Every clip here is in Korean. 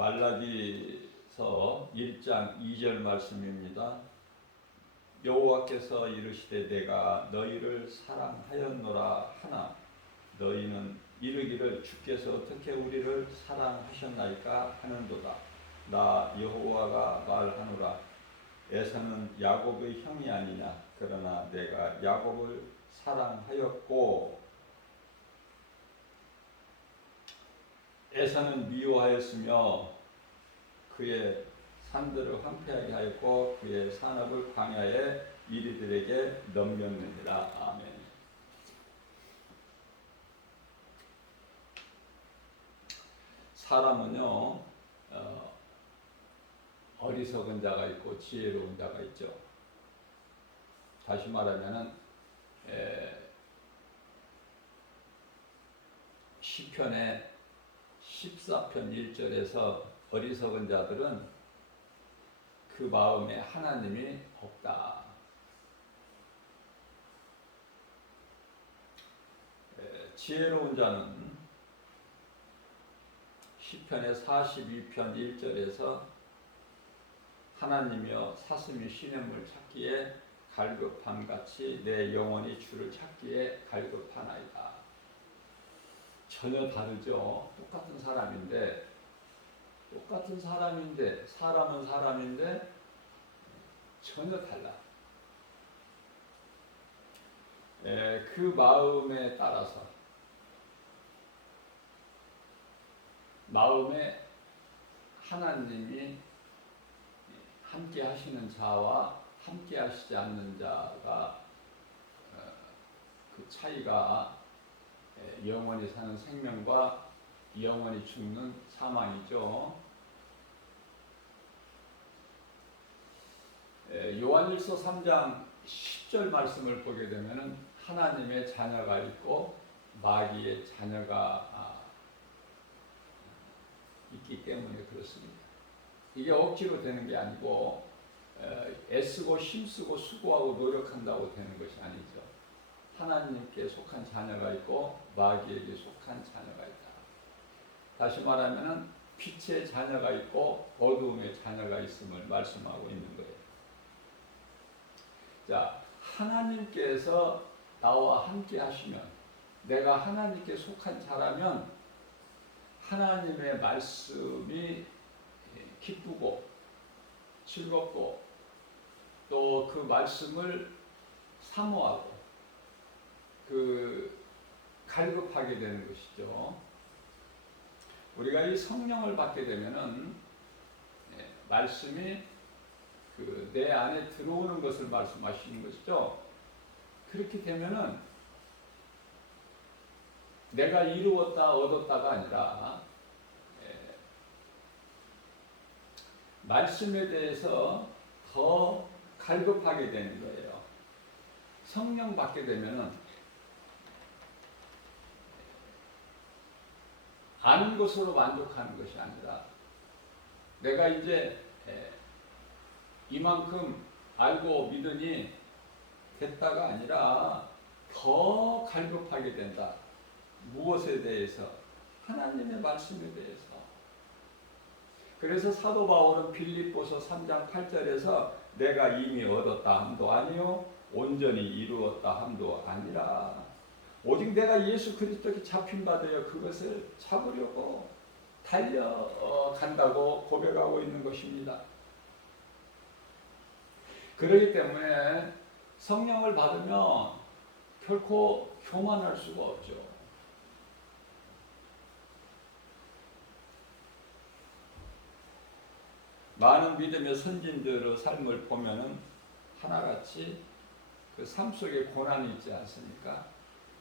말라기서 1장 2절 말씀입니다. 여호와께서 이르시되 내가 너희를 사랑하였노라 하나 너희는 이르기를 주께서 어떻게 우리를 사랑하셨나이까 하는도다. 나 여호와가 말하노라. 에사는 야곱의 형이 아니냐. 그러나 내가 야곱을 사랑하였고 에사는 미워하였으며 그의 산들을 황폐하게 하였고 그의 산업을 광야의 이리들에게 넘겼느니라. 아멘. 사람은요 어리석은 자가 있고 지혜로운 자가 있죠. 다시 말하면은 시편의 14편 1절에서 어리석은 자들은 그 마음에 하나님이 없다. 지혜로운 자는 시편의 42편 1절에서 하나님이여 사슴이 시냇물 찾기에 갈급함같이 내 영혼이 주를 찾기에 갈급하나이다. 전혀 다르죠. 똑같은 사람인데 사람은 사람인데 전혀 달라. 그 마음에 따라서 마음에 하나님이 함께 하시는 자와 함께 하시지 않는 자가 그 차이가 영원히 사는 생명과 영원히 죽는 사망이죠. 요한일서 3장 10절 말씀을 보게 되면 하나님의 자녀가 있고 마귀의 자녀가 있기 때문에 그렇습니다. 이게 억지로 되는 게 아니고 애쓰고 힘쓰고 수고하고 노력한다고 되는 것이 아니죠. 하나님께 속한 자녀가 있고 마귀에게 속한 자녀가 있다. 다시 말하면 빛의 자녀가 있고 어두움의 자녀가 있음을 말씀하고 있는 거예요. 자, 하나님께서 나와 함께 하시면 내가 하나님께 속한 자라면 하나님의 말씀이 기쁘고 즐겁고 또 그 말씀을 사모하고 갈급하게 되는 것이죠. 우리가 이 성령을 받게 되면은 말씀이 내 안에 들어오는 것을 말씀하시는 것이죠. 그렇게 되면은 내가 이루었다 얻었다가 아니라 말씀에 대해서 더 갈급하게 되는 거예요. 성령 받게 되면은 아는 것으로 만족하는 것이 아니라 내가 이제 이만큼 알고 믿으니 됐다가 아니라 더 갈급하게 된다. 무엇에 대해서? 하나님의 말씀에 대해서. 그래서 사도 바울은 빌립보서 3장 8절에서 내가 이미 얻었다 함도 아니요 온전히 이루었다 함도 아니라 오직 내가 예수 그리스도께 잡힌 바 되어 그것을 잡으려고 달려간다고 고백하고 있는 것입니다. 그렇기 때문에 성령을 받으면 결코 교만할 수가 없죠. 많은 믿음의 선진들의 삶을 보면은 하나같이 그 삶 속에 고난이 있지 않습니까?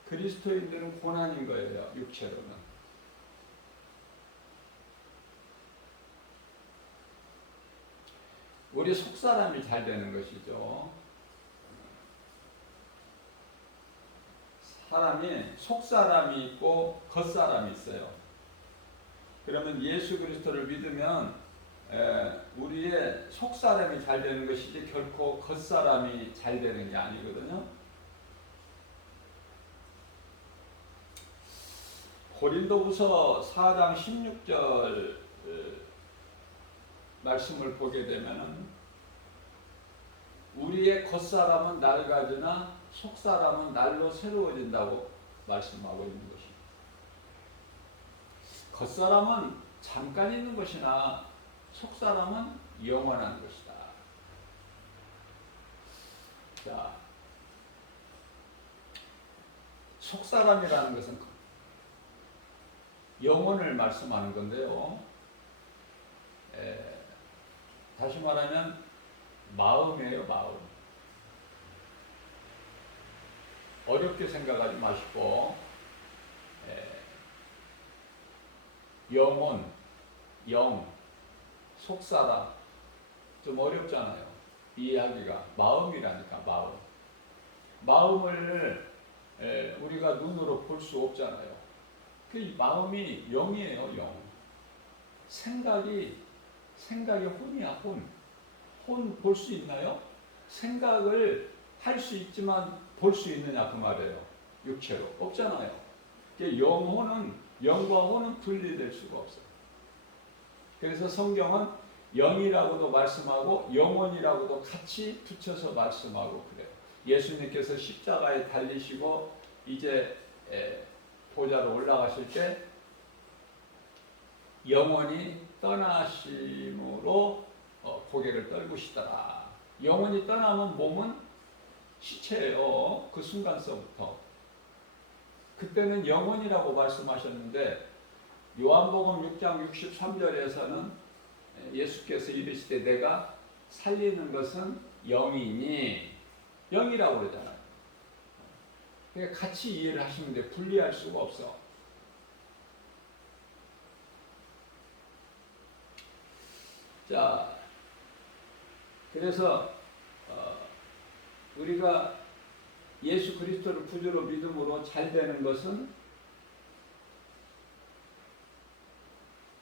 그리스도인들은 고난인 거예요, 육체로는. 우리 속사람이 잘 되는 것이죠. 사람이 속사람이 있고 겉사람이 있어요. 그러면 예수 그리스도를 믿으면 우리의 속사람이 잘 되는 것이지 결코 겉사람이 잘 되는 게 아니거든요. 고린도후서 4장 16절 말씀을 보게 되면은 우리의 겉사람은 낡아지나 속사람은 날로 새로워진다고 말씀하고 있는 것입니다. 겉사람은 잠깐 있는 것이나 속사람은 영원한 것이다. 자, 속사람이라는 것은 영혼을 말씀하는 건데요. 다시 말하면 마음이에요, 마음. 어렵게 생각하지 마시고 영혼, 영, 속사람 좀 어렵잖아요. 이해하기가. 마음이라니까, 마음. 마음을 우리가 눈으로 볼 수 없잖아요. 그 마음이 영이에요, 영. 생각이 혼이야, 혼. 혼 볼 수 있나요? 생각을 할 수 있지만 볼 수 있느냐 그 말이에요. 육체로. 없잖아요. 영과 혼은 분리될 수가 없어요. 그래서 성경은 영이라고도 말씀하고 영혼이라고도 같이 붙여서 말씀하고 그래요. 예수님께서 십자가에 달리시고 이제 보좌로 올라가실 때 영혼이 떠나심으로 고개를 떨구시더라. 영혼이 떠나면 몸은 시체예요. 그 순간서부터. 그때는 영혼이라고 말씀하셨는데 요한복음 6장 63절에서는 예수께서 이르시되 내가 살리는 것은 영이니 영이라고 그러잖아요. 그러니까 같이 이해를 하시면 돼. 분리할 수가 없어. 자, 그래서 우리가 예수 그리스도를 구주로 믿음으로 잘 되는 것은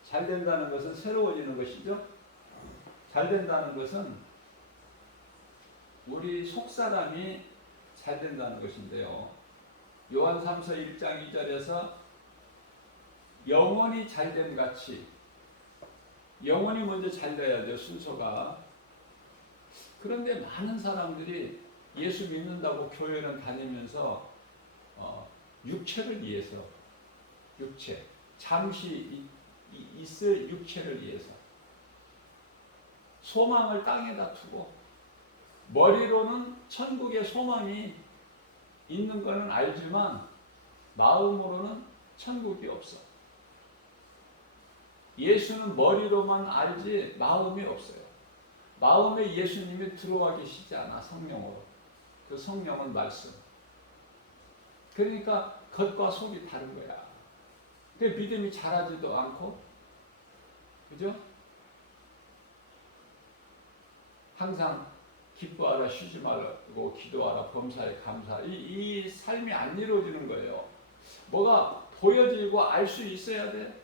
잘 된다는 것은 새로워지는 것이죠. 잘 된다는 것은 우리 속사람이 잘 된다는 것인데요. 요한 3서 1장 2절에서 영혼이 잘됨 같이 영혼이 먼저 잘 돼야 돼요. 순서가. 그런데 많은 사람들이 예수 믿는다고 교회는 다니면서 육체를 위해서 육체 잠시 있을 육체를 위해서 소망을 땅에다 두고 머리로는 천국의 소망이 있는 것은 알지만 마음으로는 천국이 없어. 예수는 머리로만 알지 마음이 없어요. 마음에 예수님이 들어와 계시지 않아. 성령으로. 그 성령은 말씀. 그러니까 겉과 속이 다른 거야. 그 믿음이 자라지도 않고, 그죠? 항상 기뻐하라, 쉬지 말고 기도하라, 범사에 감사하라. 이 삶이 안 이루어지는 거예요. 뭐가 보여지고 알 수 있어야 돼.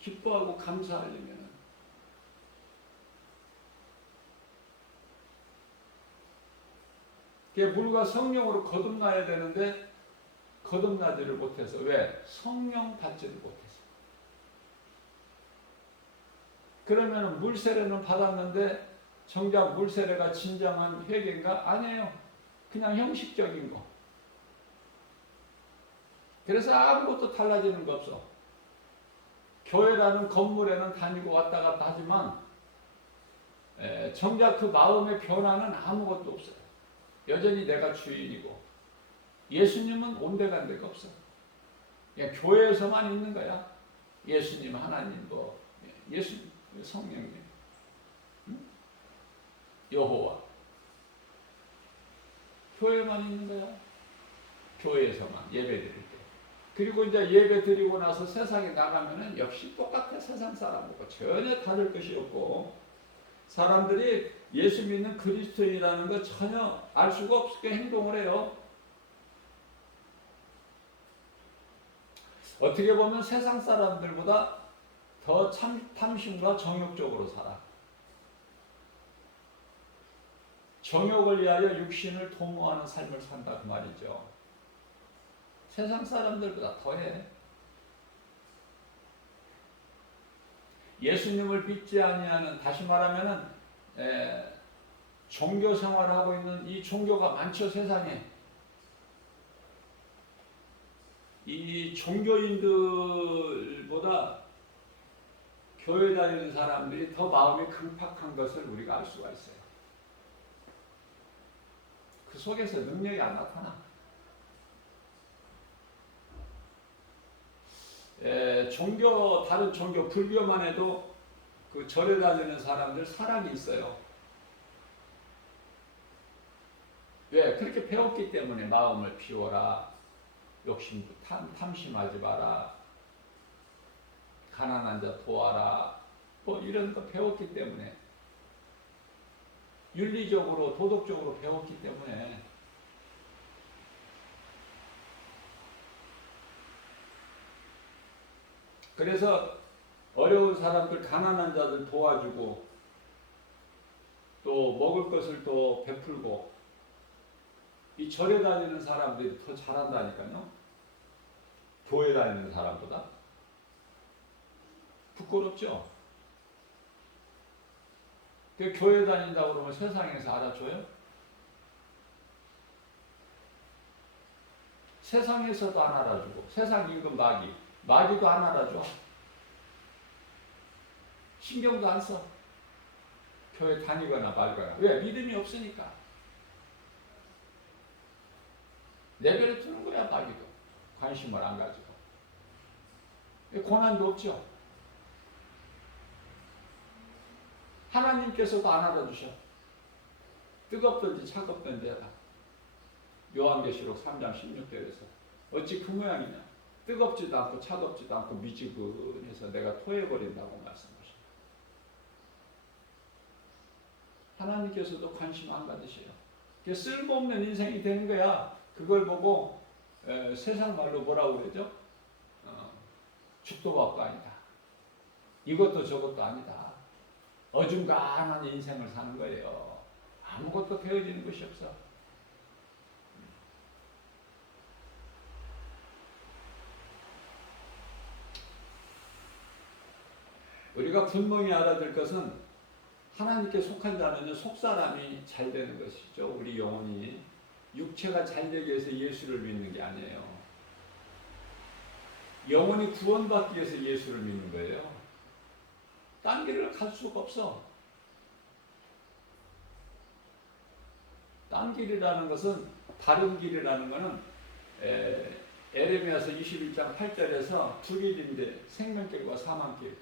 기뻐하고 감사하려면. 물과 성령으로 거듭나야 되는데 거듭나지를 못해서. 왜? 성령 받지를 못해서. 그러면 물세례는 받았는데 정작 물세례가 진정한 회개인가? 아니에요. 그냥 형식적인 거. 그래서 아무것도 달라지는 거 없어. 교회라는 건물에는 다니고 왔다 갔다 하지만 정작 그 마음의 변화는 아무것도 없어요. 여전히 내가 주인이고 예수님은 온데간데가 없어. 그냥 교회에서만 있는 거야. 예수님, 하나님, 예수님, 성령님, 여호와. 교회만 있는 거야. 교회에서만 예배 드릴 때. 그리고 이제 예배 드리고 나서 세상에 나가면은 역시 똑같아. 세상 사람하고 전혀 다를 것이 없고 사람들이 예수 믿는 그리스도인이라는 거 전혀 알 수가 없게 행동을 해요. 어떻게 보면 세상 사람들보다 더 탐심과 정욕적으로 살아. 정욕을 위하여 육신을 도모하는 삶을 산다 그 말이죠. 세상 사람들보다 더해. 예수님을 믿지 아니하는, 다시 말하면은 종교 생활을 하고 있는 이 종교가 많죠, 세상에. 이 종교인들보다 교회 다니는 사람들이 더 마음이 강팍한 것을 우리가 알 수가 있어요. 그 속에서 능력이 안 나타나. 다른 종교, 불교만 해도 그 절에 다니는 사람들 사랑이 있어요. 왜? 그렇게 배웠기 때문에. 마음을 비워라, 욕심도 탐심하지 마라, 가난한 자 도와라, 뭐 이런 거 배웠기 때문에, 윤리적으로 도덕적으로 배웠기 때문에. 그래서 어려운 사람들, 가난한 자들 도와주고, 또 먹을 것을 또 베풀고, 이 절에 다니는 사람들이 더 잘한다니까요. 교회 다니는 사람보다. 부끄럽죠? 교회 다닌다고 그러면 세상에서 알아줘요? 세상에서도 안 알아주고, 세상 임금 마귀도 안 알아줘. 신경도 안 써. 교회 다니거나 말거나. 왜? 믿음이 없으니까. 내버려 두는 거야, 마귀도. 관심을 안 가지고. 고난도 없죠. 하나님께서도 안 알아주셔. 뜨겁든지 차갑든지. 요한계시록 3장 16절에서 어찌 그 모양이냐. 뜨겁지도 않고 차갑지도 않고 미지근해서 내가 토해버린다고 말씀하셔요. 하나님께서도 관심 안 가지셔요. 쓸모없는 인생이 되는 거야. 그걸 보고 세상 말로 뭐라고 그러죠? 죽도 밥도 아니다. 이것도 저것도 아니다. 어중간한 인생을 사는 거예요. 아무것도 배워지는 것이 없어. 우리가 분명히 알아들 것은 하나님께 속한 자는 속사람이 잘 되는 것이죠. 우리 영혼이. 육체가 잘 되기 위해서 예수를 믿는 게 아니에요. 영혼이 구원받기 위해서 예수를 믿는 거예요. 딴 길을 갈 수가 없어. 딴 길이라는 것은, 다른 길이라는 것은 에레미야서 21장 8절에서 두 길인데 생명길과 사망길.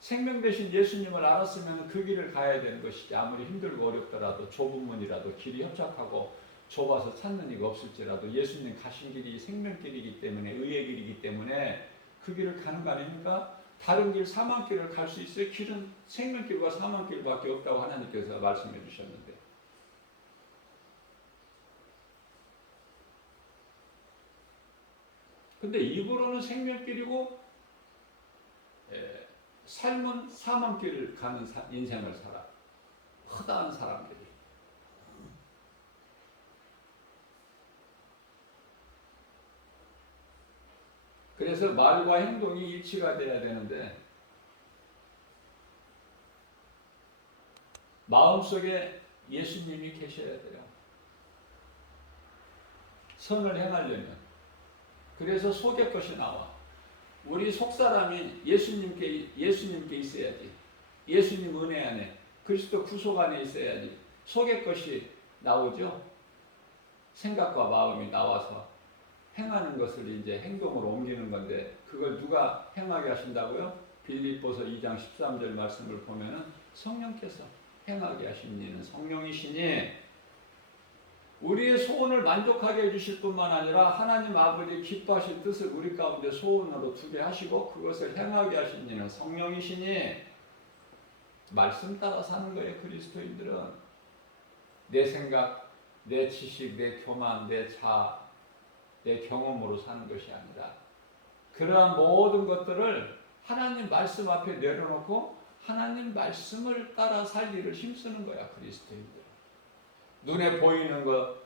생명 대신 예수님을 알았으면 그 길을 가야 되는 것이지. 아무리 힘들고 어렵더라도, 좁은 문이라도, 길이 협착하고 좁아서 찾는 이가 없을지라도 예수님 가신 길이 생명길이기 때문에, 의의 길이기 때문에 그 길을 가는 거 아닙니까? 다른 길, 사망길을 갈 수 있어요? 길은 생명길과 사망길밖에 없다고 하나님께서 말씀해 주셨는데. 근데 입으로는 생명길이고 삶은 사망길을 가는 인생을 살아. 허다한 사람들이. 그래서 말과 행동이 일치가 돼야 되는데, 마음속에 예수님이 계셔야 돼요. 선을 행하려면. 그래서 속의 것이 나와. 우리 속사람이 예수님께 있어야지. 예수님 은혜 안에, 그리스도 구속 안에 있어야지. 속의 것이 나오죠. 생각과 마음이 나와서 행하는 것을 이제 행동으로 옮기는 건데, 그걸 누가 행하게 하신다고요? 빌립보서 2장 13절 말씀을 보면은 성령께서 행하게 하신 이는 성령이시니, 우리의 소원을 만족하게 해주실 뿐만 아니라 하나님 아버지 기뻐하실 뜻을 우리 가운데 소원으로 두게 하시고 그것을 행하게 하신 이는 성령이시니, 말씀 따라 사는 거예요. 그리스도인들은 내 생각, 내 지식, 내 교만, 내 자아, 내 경험으로 사는 것이 아니라, 그러한 모든 것들을 하나님 말씀 앞에 내려놓고 하나님 말씀을 따라 살 일을 힘쓰는 거야. 그리스도인들. 눈에 보이는 거,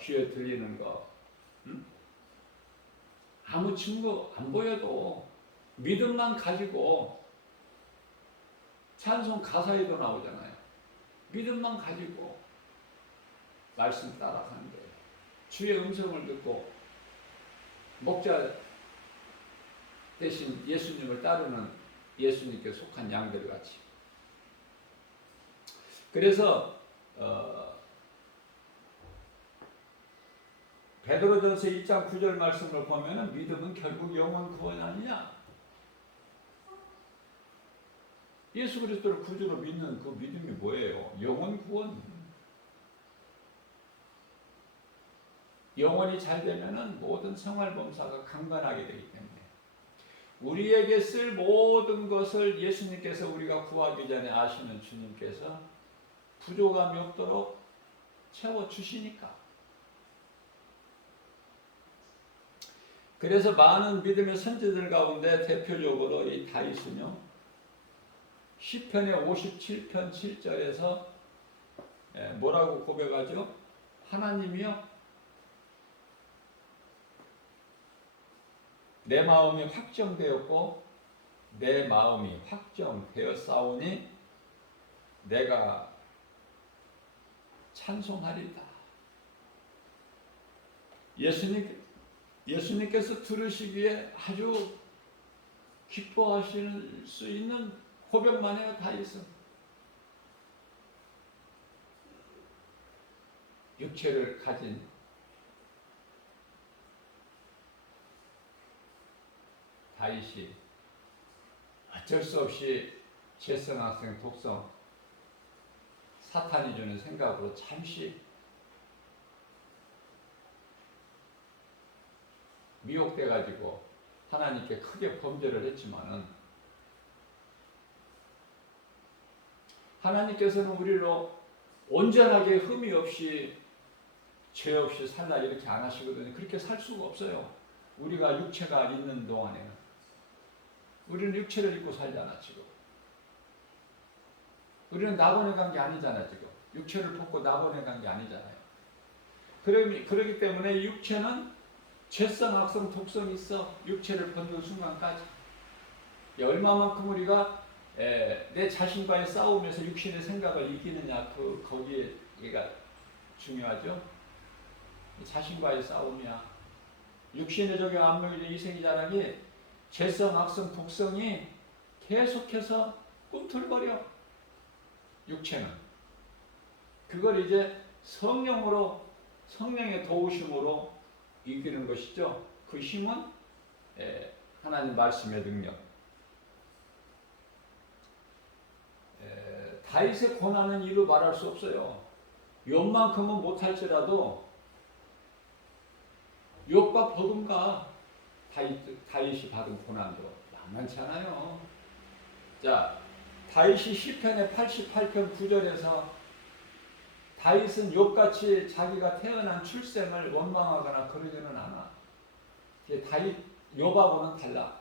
귀에 들리는 거, 아무 증거 안 보여도 믿음만 가지고 찬송 가사에도 나오잖아요. 믿음만 가지고 말씀 따라가는 거예요. 주의 음성을 듣고 목자 대신 예수님을 따르는 예수님께 속한 양들 같이. 그래서 베드로전서 1장 9절 말씀을 보면은 믿음은 결국 영혼 구원 아니냐? 예수 그리스도를 구주로 믿는 그 믿음이 뭐예요? 영혼 구원. 영혼이 잘 되면은 모든 생활범사가 강건하게 되기 때문에 우리에게 쓸 모든 것을 예수님께서 우리가 구하기 전에 아시는 주님께서 부족함이 없도록 채워주시니까. 그래서 많은 믿음의 선지자들 가운데 대표적으로 이 다윗은요, 시편의 57편 7절에서 뭐라고 고백하죠? 하나님이여, 내 마음이 확정되었고 내 마음이 확정되었사오니 내가 찬송하리다. 예수님께서 들으시기에 아주 기뻐하실 수 있는 고백만 해요. 다윗은 육체를 가진 다윗이 어쩔 수 없이 재성학생 독성 사탄이 주는 생각으로 잠시 미혹돼 가지고 하나님께 크게 범죄를 했지만은 하나님께서는 우리로 온전하게 흠이 없이 죄 없이 살라 이렇게 안 하시거든요. 그렇게 살 수가 없어요. 우리가 육체가 있는 동안에는 우리는 육체를 입고 살잖아. 지금 우리는 낙원에 간 게 아니잖아. 지금 육체를 벗고 낙원에 간 게 아니잖아요. 그러기 때문에 육체는 죄성, 악성, 독성이 있어. 육체를 벗는 순간까지. 얼마만큼 우리가 내 자신과의 싸움에서 육신의 생각을 이기느냐, 거기에 얘가 중요하죠. 자신과의 싸움이야. 육신의 적용 안목의 이생이 자랑이 죄성, 악성, 독성이 계속해서 꿈틀거려. 육체는 그걸 이제 성령의 도우심으로 이기는 것이죠. 그 힘은 하나님 말씀의 능력. 다윗의 고난은 이루 말할 수 없어요. 욥만큼은 못할지라도 욥과 보든가 다윗이 받은 고난도 만만치 않아요. 자, 다윗이 시편의 88편 9절에서 다윗은 욥같이 자기가 태어난 출생을 원망하거나 그러지는 않아. 다윗 욥하고는 달라.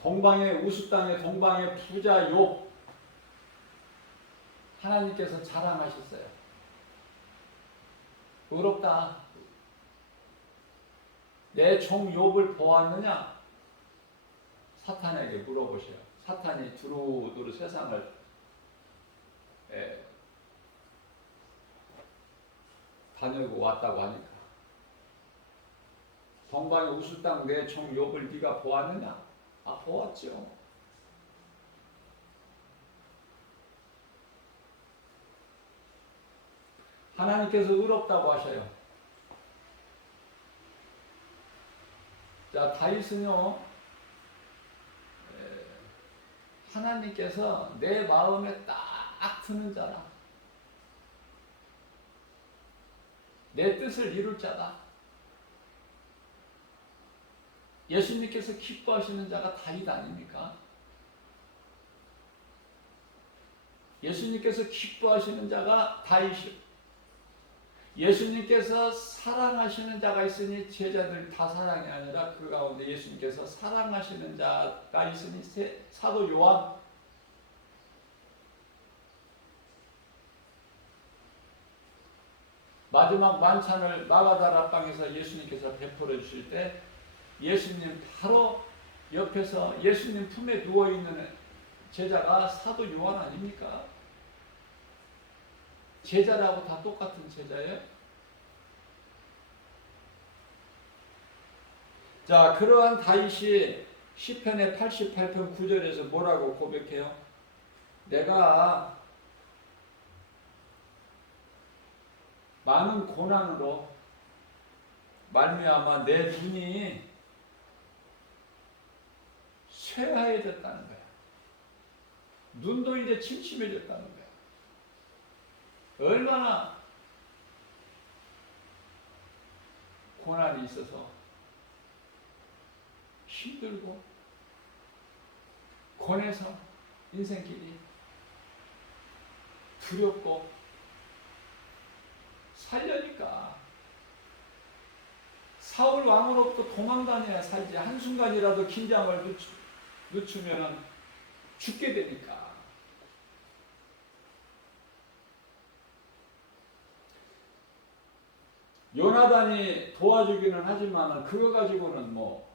동방의 우스 땅의 동방의 부자 욥 하나님께서 자랑하셨어요. 의롭다. 내 종 욥을 보았느냐? 사탄에게 물어보세요. 사탄이 두루두루 세상을 다니고 왔다고 하니까. 동방의 우스 땅 내 종 욥을 네가 보았느냐? 아, 보았죠. 하나님께서 의롭다고 하셔요. 자, 다윗은요, 하나님께서 내 마음에 딱 드는 자라. 내 뜻을 이룰 자다. 예수님께서 기뻐하시는 자가 다윗 아닙니까? 예수님께서 기뻐하시는 자가 다윗이요. 예수님께서 사랑하시는 자가 있으니 제자들 다 사랑이 아니라 그 가운데 예수님께서 사랑하시는 자가 있으니 사도 요한, 마지막 만찬을 마가다락방에서 예수님께서 베풀어 주실 때 예수님 바로 옆에서 예수님 품에 누워있는 제자가 사도 요한 아닙니까? 제자라고 다 똑같은 제자예요. 자, 그러한 다윗이 시편의 88편 9절에서 뭐라고 고백해요? 내가 많은 고난으로 말미암아 내 눈이 쇠하여졌다는 거야. 눈도 이제 침침해졌다는 거야. 얼마나 고난이 있어서 힘들고 고뇌서 인생길이 두렵고 살려니까 사울 왕으로부터 도망다녀야 살지 한순간이라도 긴장을 늦추면 죽게 되니까. 요나단이 도와주기는 하지만 그거 가지고는 뭐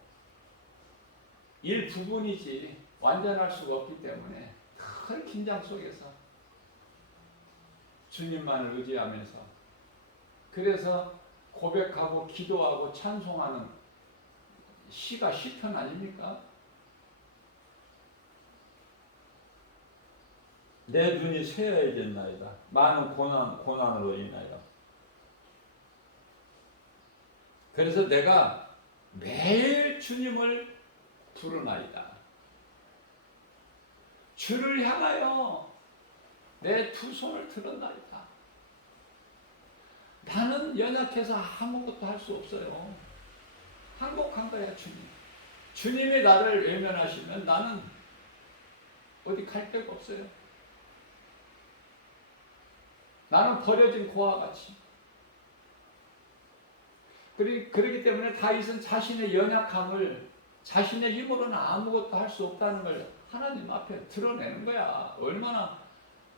일부분이지 완전할 수가 없기 때문에 큰 긴장 속에서 주님만을 의지하면서 그래서 고백하고 기도하고 찬송하는 시가 시편 아닙니까? 내 눈이 쇠하여졌나이다. 많은 고난으로 인하여. 그래서 내가 매일 주님을 부르나이다. 주를 향하여 내 두 손을 들었나이다. 나는 연약해서 아무것도 할 수 없어요. 항복한 거야, 주님. 주님이 나를 외면하시면 나는 어디 갈 데가 없어요. 나는 버려진 고와 같이. 그렇기 때문에 다윗은 자신의 연약함을 자신의 힘으로는 아무것도 할 수 없다는 걸 하나님 앞에 드러내는 거야. 얼마나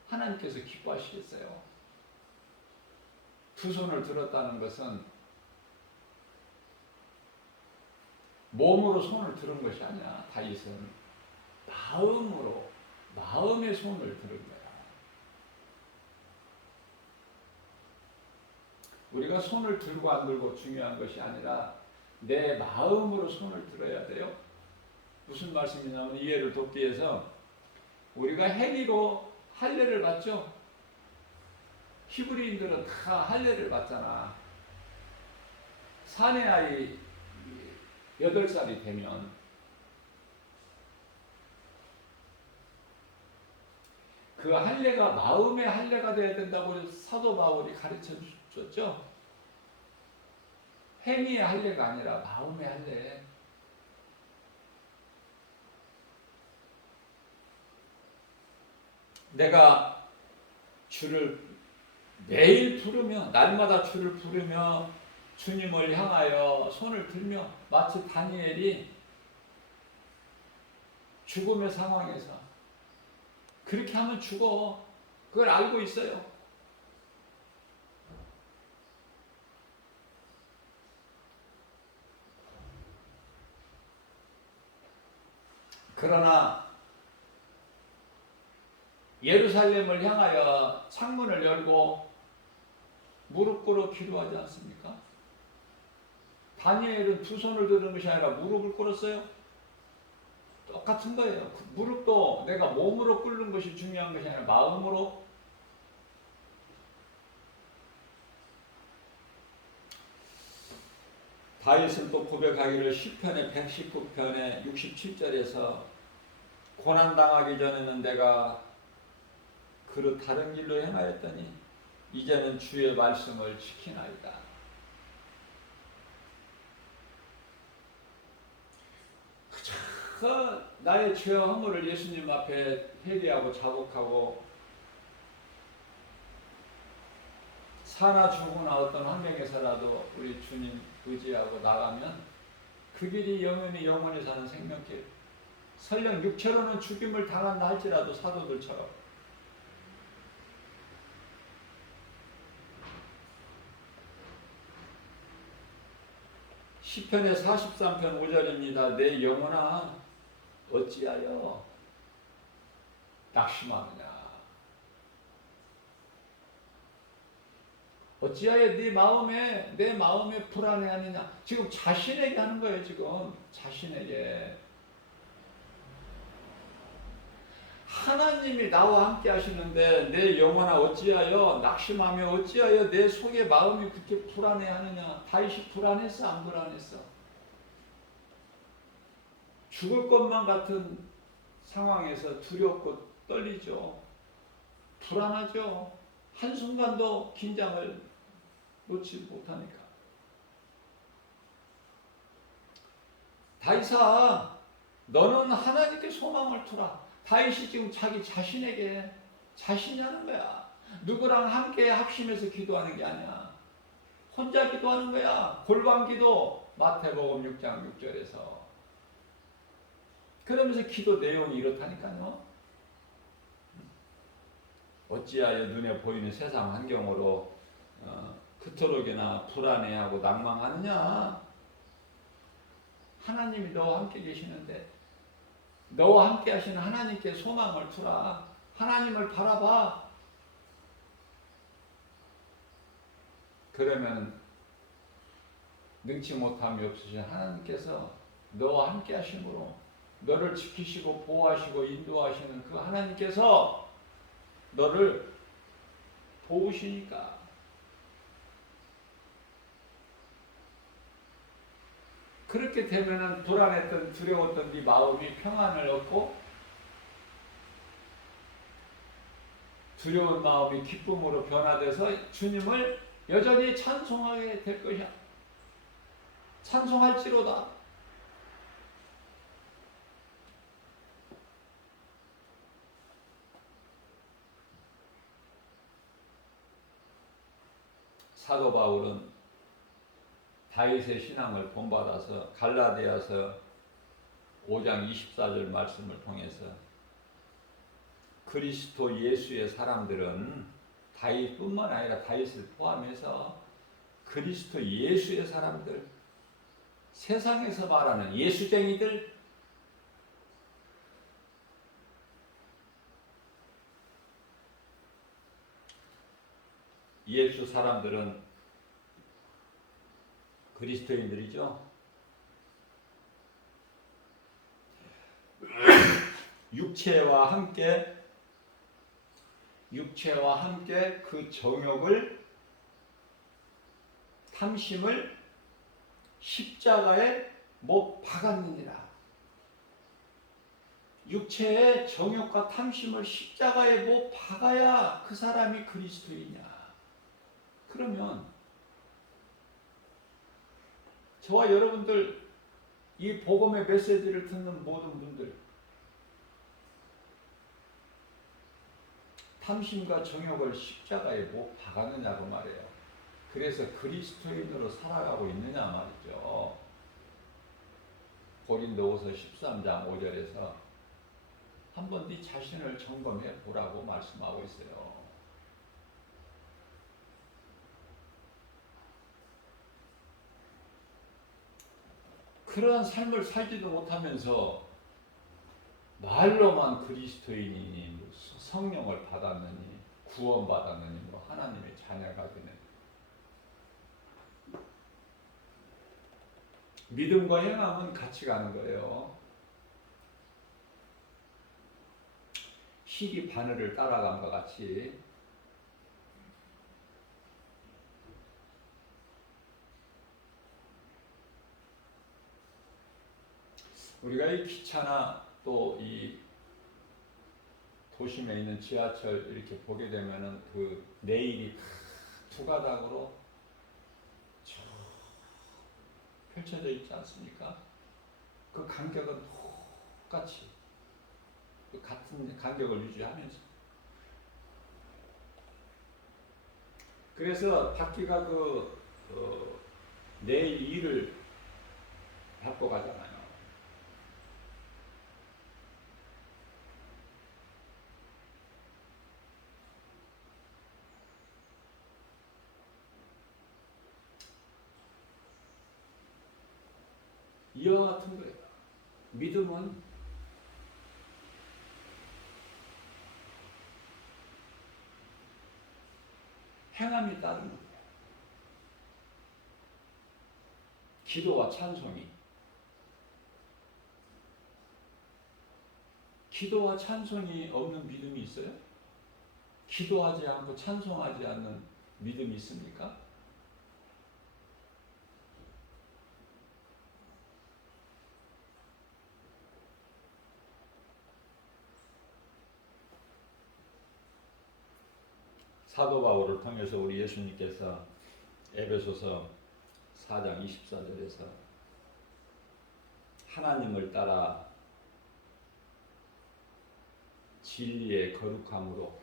하나님께서 기뻐하시겠어요. 두 손을 들었다는 것은 몸으로 손을 들은 것이 아니라 다윗은 마음으로 마음의 손을 들은 거야. 우리가 손을 들고 안 들고 중요한 것이 아니라 내 마음으로 손을 들어야 돼요. 무슨 말씀이냐면 이해를 돕기 위해서 우리가 행위로 할례를 받죠. 히브리인들은 다 할례를 받잖아. 사내 아이 8살이 되면 그 할례가 마음의 할례가 되어야 된다고 사도 바울이 가르쳐 줬죠. 행위의 할례가 아니라 마음의 할례. 내가 주를 매일 부르며 날마다 주를 부르며 주님을 향하여 손을 들며 마치 다니엘이 죽음의 상황에서 그렇게 하면 죽어. 그걸 알고 있어요. 그러나 예루살렘을 향하여 창문을 열고 무릎 꿇어 기도하지 않습니까? 다니엘은 두 손을 드는 것이 아니라 무릎을 꿇었어요. 똑같은 거예요. 그 무릎도 내가 몸으로 꿇는 것이 중요한 것이 아니라 마음으로. 다윗은 또 고백하기를 시편의 119편의 67절에서 고난당하기 전에는 내가 그릇 다른 길로 행하였더니 이제는 주의 말씀을 지키나이다. 그저 나의 죄와 허물을 예수님 앞에 회개하고 자복하고 사나 죽으나 어떤 환경에서라도 우리 주님 의지하고 나가면 그 길이 영원히 사는 생명길. 설령 육체로는 죽임을 당한다 할지라도 사도들처럼 시편의 43편 5절입니다. 내 영혼아 어찌하여 낙심하느냐. 어찌하여 내 마음에 불안해하느냐. 지금 자신에게 하는 거예요. 지금 자신에게. 하나님이 나와 함께 하시는데 내 영혼아 어찌하여 낙심하며 어찌하여 내 속에 마음이 그렇게 불안해하느냐. 다윗이 불안했어 안 불안했어? 죽을 것만 같은 상황에서 두렵고 떨리죠. 불안하죠. 한순간도 긴장을 놓지 못하니까. 다윗아 너는 하나님께 소망을 두라. 다윗이 지금 자기 자신에게 자신이 하는 거야. 누구랑 함께 합심해서 기도하는 게 아니야. 혼자 기도하는 거야. 골방기도 마태복음 6장 6절에서. 그러면서 기도 내용이 이렇다니까요. 어찌하여 눈에 보이는 세상 환경으로 그토록이나 불안해하고 낭망하느냐. 하나님이 너와 함께 계시는데 너와 함께 하시는 하나님께 소망을 두라. 하나님을 바라봐. 그러면 능치 못함이 없으신 하나님께서 너와 함께 하심으로 너를 지키시고 보호하시고 인도하시는 그 하나님께서 너를 도우시니까. 그렇게 되면은 불안했던 두려웠던 네 마음이 평안을 얻고 두려운 마음이 기쁨으로 변화돼서 주님을 여전히 찬송하게 될 것이야. 찬송할지로다. 사도 바울은 다윗의 신앙을 본받아서 갈라디아서 5장 24절 말씀을 통해서 그리스도 예수의 사람들은 다윗뿐만 아니라 다윗을 포함해서 그리스도 예수의 사람들, 세상에서 말하는 예수쟁이들, 예수 사람들은 그리스도인들이죠. 육체와 함께 그 정욕을, 탐심을 십자가에 못 박았느니라. 육체의 정욕과 탐심을 십자가에 못 박아야 그 사람이 그리스도이냐. 그러면 저와 여러분들, 이 복음의 메시지를 듣는 모든 분들, 탐심과 정욕을 십자가에 못 박았느냐고 말이에요. 그래서 그리스도인으로 살아가고 있느냐 말이죠. 고린도후서 13장 5절에서 한번 네 자신을 점검해 보라고 말씀하고 있어요. 그러한 삶을 살지도 못하면서 말로만 그리스도인이니 성령을 받았느니 구원받았느니 하나님의 자녀가 되는 믿음과 행함은 같이 가는 거예요. 시기 바늘을 따라간과 같이 우리가 이 기차나 또 이 도심에 있는 지하철 이렇게 보게 되면은 그 레일이 두 가닥으로 쭉 펼쳐져 있지 않습니까? 그 간격은 똑같이 같은 간격을 유지하면서, 그래서 바퀴가 레일 위를 밟고 가잖아요. 이와 같은 거예요. 믿음은 행함이 따르는 거예요. 기도와 찬송이. 기도와 찬송이 없는 믿음이 있어요? 기도하지 않고 찬송하지 않는 믿음이 있습니까? 사도 바울을 통해서 우리 예수님께서 에베소서 4장 24절에서 하나님을 따라 진리의 거룩함으로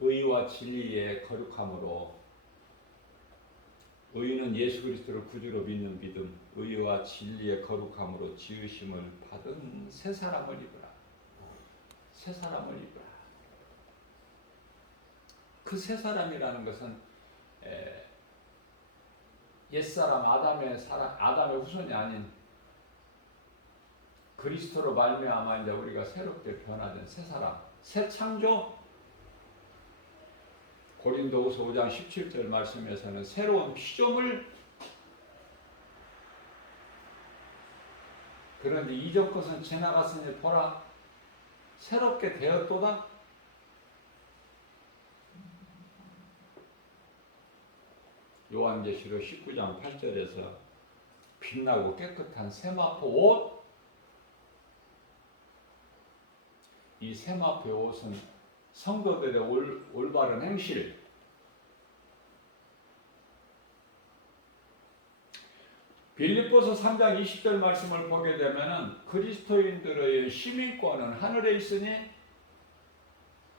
의와 진리의 거룩함으로 의는 예수 그리스도를 구주로 믿는 믿음, 의와 진리의 거룩함으로 지으심을 받은 새 사람을 입으라. 새 사람을 입으라. 그 새 사람이라는 것은 옛사람 아담의 후손이 아닌 그리스도로 말미암아 이제 우리가 새롭게 변화된 새 사람, 새 창조. 고린도후서 5장 17절 말씀에서는 새로운 피조물, 그런데 이전 것은 지나갔으니 보라 새롭게 되었도다. 요한계시록 19장 8절에서 빛나고 깨끗한 세마포 옷, 이 세마포의 옷은 성도들의 올바른 행실, 빌립보서 3장 20절 말씀을 보게 되면은 그리스도인들의 시민권은 하늘에 있으니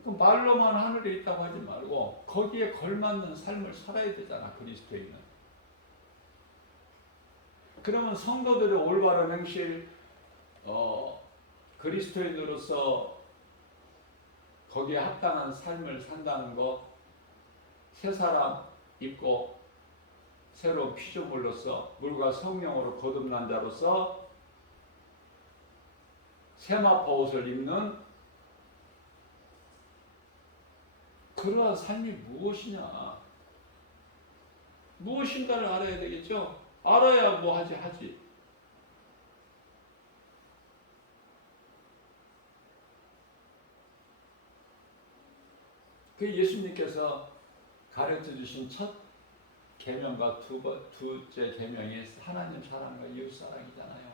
그 말로만 하늘에 있다고 하지 말고 거기에 걸맞는 삶을 살아야 되잖아, 그리스도인은. 그러면 성도들의 올바른 행실, 그리스도인으로서 거기에 합당한 삶을 산다는 것, 새 사람 입고 새로운 피조물로서 물과 성령으로 거듭난 자로서 세마포 옷을 입는 그러한 삶이 무엇이냐, 무엇인가를 알아야 되겠죠. 알아야 뭐 하지. 그 예수님께서 가르쳐 주신 첫 계명과 두째 계명이 하나님 사랑과 이웃 사랑이잖아요.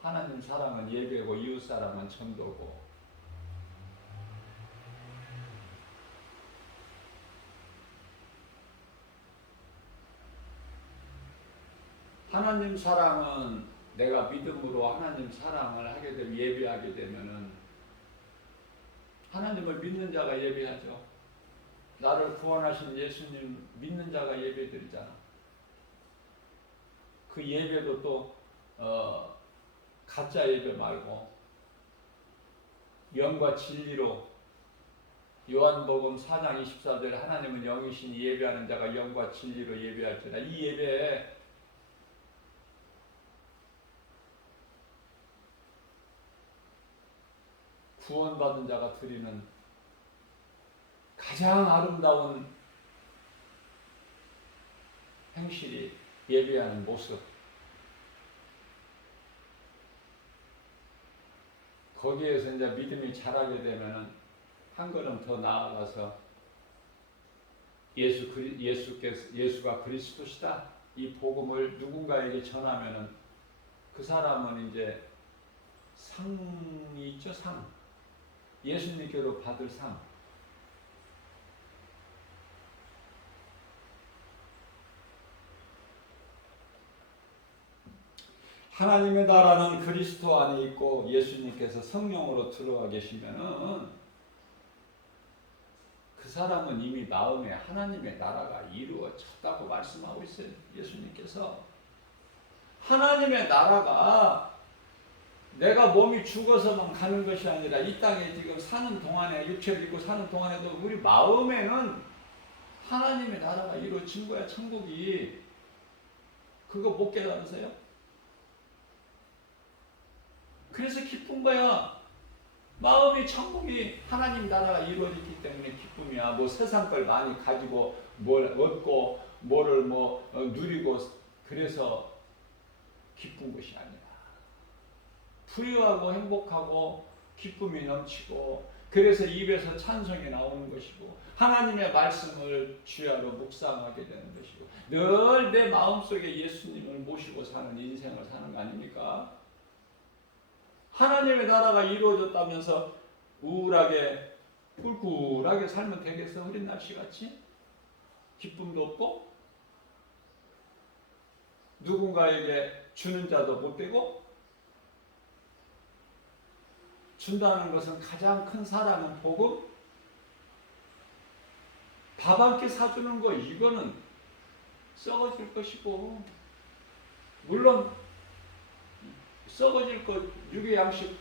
하나님 사랑은 예배고 이웃 사랑은 전도고. 하나님 사랑은 내가 믿음으로 하나님 사랑을 하게 되면, 예배하게 되면은 하나님을 믿는 자가 예배하죠. 나를 구원하신 예수님 믿는 자가 예배드리잖아. 그 예배도 또 가짜 예배 말고 영과 진리로, 요한복음 4장 24절 하나님은 영이시니 예배하는 자가 영과 진리로 예배할지라. 이 예배에 구원받은 자가 드리는 가장 아름다운 행실이 예배하는 모습. 거기에서 이제 믿음이 자라게 되면은 한 걸음 더 나아가서 예수가 그리스도시다, 이 복음을 누군가에게 전하면은 그 사람은 이제 상이 있죠, 상. 예수님께로 받을 상. 하나님의 나라는 그리스도 안에 있고 예수님께서 성령으로 들어와 계시면은 그 사람은 이미 마음에 하나님의 나라가 이루어졌다고 말씀하고 있어요. 예수님께서. 하나님의 나라가 내가 몸이 죽어서만 가는 것이 아니라 이 땅에 지금 사는 동안에, 육체를 입고 사는 동안에도 우리 마음에는 하나님의 나라가 이루어진 거야, 천국이. 그거 못 깨달으세요? 그래서 기쁜 거야. 마음이 천국이 하나님 나라가 이루어졌기 때문에 기쁨이야. 뭐 세상 걸 많이 가지고 뭘 얻고 뭐를 누리고 그래서 기쁜 것이 아니라 부유하고 행복하고 기쁨이 넘치고 그래서 입에서 찬송이 나오는 것이고 하나님의 말씀을 주야로 묵상하게 되는 것이고 늘 내 마음속에 예수님을 모시고 사는 인생을 사는 거 아닙니까? 하나님의 나라가 이루어졌다면서 우울하게 꿀꿀하게 살면 되겠어? 흐린 날씨같이? 기쁨도 없고 누군가에게 주는 자도 못 되고 준다는 것은 가장 큰 사랑은 복음. 밥 한 끼 사주는 거 이거는 썩어질 것이고 물론 썩어질 것 육의 양식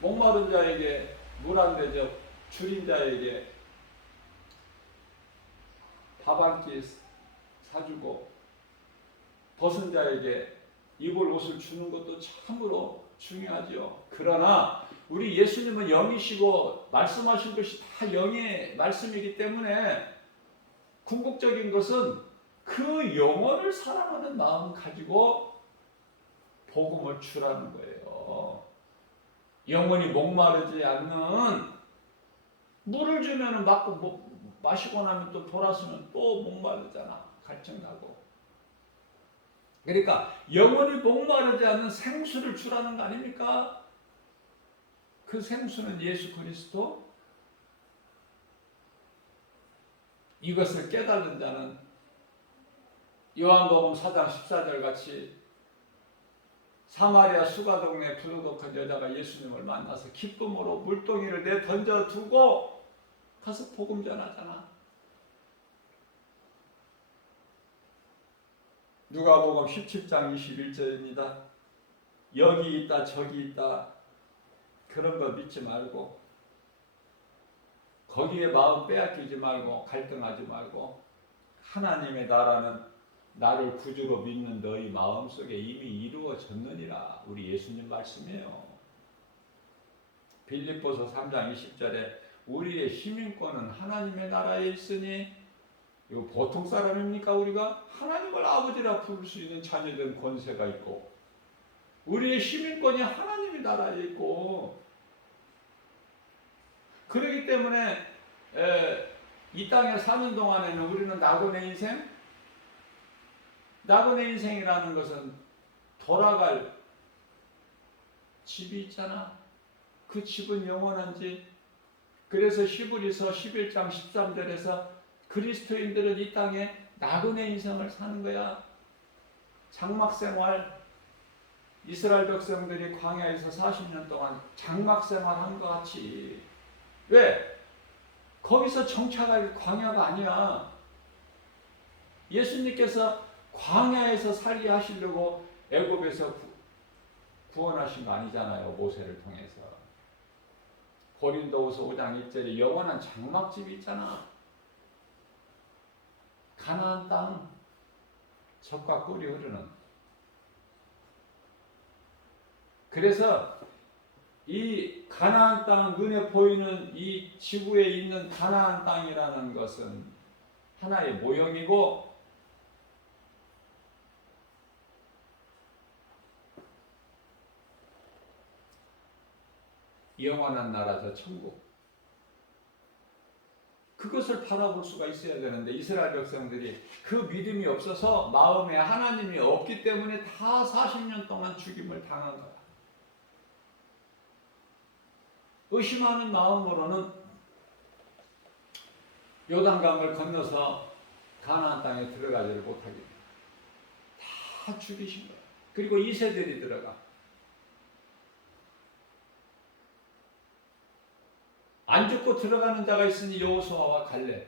목마른 자에게 물 한 대접 줄인 자에게 밥 한 끼 사주고 벗은 자에게 입을 옷을 주는 것도 참으로 중요하죠. 그러나 우리 예수님은 영이시고 말씀하신 것이 다 영의 말씀이기 때문에 궁극적인 것은 그 영혼을 사랑하는 마음 가지고 복음을 주라는 거예요. 영혼이 목마르지 않는 물을 주면은 마시고 나면 또 돌아서면 또 목마르잖아. 갈증 나고. 그러니까 영혼이 목마르지 않는 생수를 주라는 거 아닙니까? 그 생수는 예수 그리스도. 이것을 깨달은 자는 요한복음 4장 14절 같이 사마리아 수가 동네 부도덕한 여자가 예수님을 만나서 기쁨으로 물동이를 내 던져두고 가서 복음 전하잖아. 누가복음 17장 21절입니다. 여기 있다 저기 있다 그런 거 믿지 말고 거기에 마음 빼앗기지 말고 갈등하지 말고 하나님의 나라는 나를 구주로 믿는 너희 마음속에 이미 이루어졌느니라. 우리 예수님 말씀이에요. 빌립보서 3장 20절에 우리의 시민권은 하나님의 나라에 있으니 이거 보통 사람입니까? 우리가 하나님을 아버지라 부를 수 있는 자녀된 권세가 있고 우리의 시민권이 하나님의 나라에 있고 그렇기 때문에 이 땅에 사는 동안에는 우리는 낙원의 인생 낙원의 인생이라는 것은 돌아갈 집이 있잖아. 그 집은 영원한 집. 그래서 히브리서 11장 13절에서 그리스도인들은 이 땅에 낙원의 인생을 사는 거야. 장막생활. 이스라엘 백성들이 광야에서 40년 동안 장막생활한 것 같이. 왜? 거기서 정착할 광야가 아니야. 예수님께서 광야에서 살게 하시려고 애굽에서 구원하신 거 아니잖아요. 모세를 통해서. 고린도후서 5장 1절에 영원한 장막집이 있잖아. 가나안 땅 젖과 꿀이 흐르는. 그래서 이 가나안 땅 눈에 보이는 이 지구에 있는 가나안 땅이라는 것은 하나의 모형이고 영원한 나라 저 천국 그것을 바라볼 수가 있어야 되는데 이스라엘 백성들이 그 믿음이 없어서 마음에 하나님이 없기 때문에 다 40년 동안 죽임을 당한 거야. 의심하는 마음으로는 요단강을 건너서 가나안 땅에 들어가지를 못하게 돼. 다 죽이신 거야. 그리고 2세들이 들어가. 안 죽고 들어가는 자가 있으니 여호수아와 갈렙.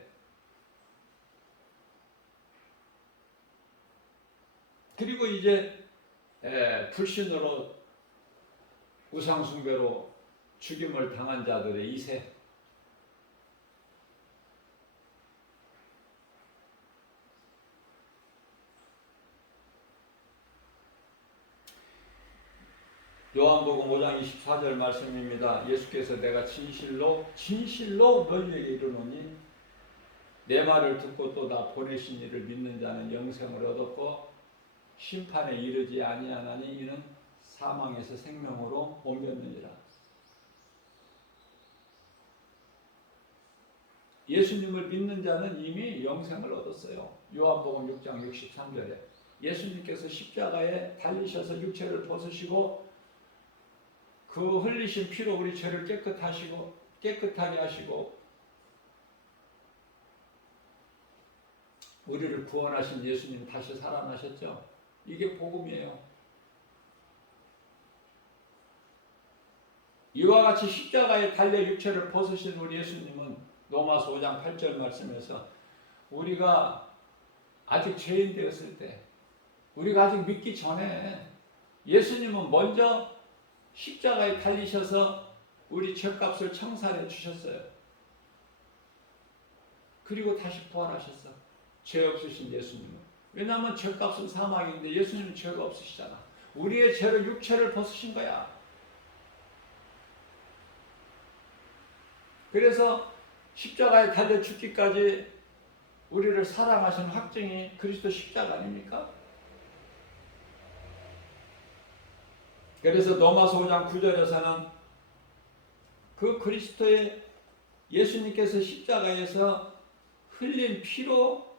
그리고 이제 불신으로 우상숭배로 죽임을 당한 자들의 2세. 요한복음 5장 24절 말씀입니다. 예수께서 내가 진실로 너희에게 이르노니 내 말을 듣고 또 나 보내신 이를 믿는 자는 영생을 얻었고 심판에 이르지 아니하나니 이는 사망에서 생명으로 옮겼느니라. 예수님을 믿는 자는 이미 영생을 얻었어요. 요한복음 6장 63절에 예수님께서 십자가에 달리셔서 육체를 벗으시고 그 흘리신 피로 우리 죄를 깨끗하게 하시고 우리를 구원하신 예수님 다시 살아나셨죠. 이게 복음이에요. 이와 같이 십자가에 달려 육체를 벗으신 우리 예수님은 로마서 5장 8절 말씀에서 우리가 아직 죄인 되었을 때, 우리가 아직 믿기 전에 예수님은 먼저 십자가에 달리셔서 우리 죄값을 청산해 주셨어요. 그리고 다시 부활하셨어. 죄 없으신 예수님은. 왜냐하면 죄값은 사망인데 예수님은 죄가 없으시잖아. 우리의 죄로 육체를 벗으신 거야. 그래서 십자가에 달려 죽기까지 우리를 사랑하신 확증이 그리스도 십자가 아닙니까? 그래서 로마서 5장 9절에서는 그 그리스도의 예수님께서 십자가에서 흘린 피로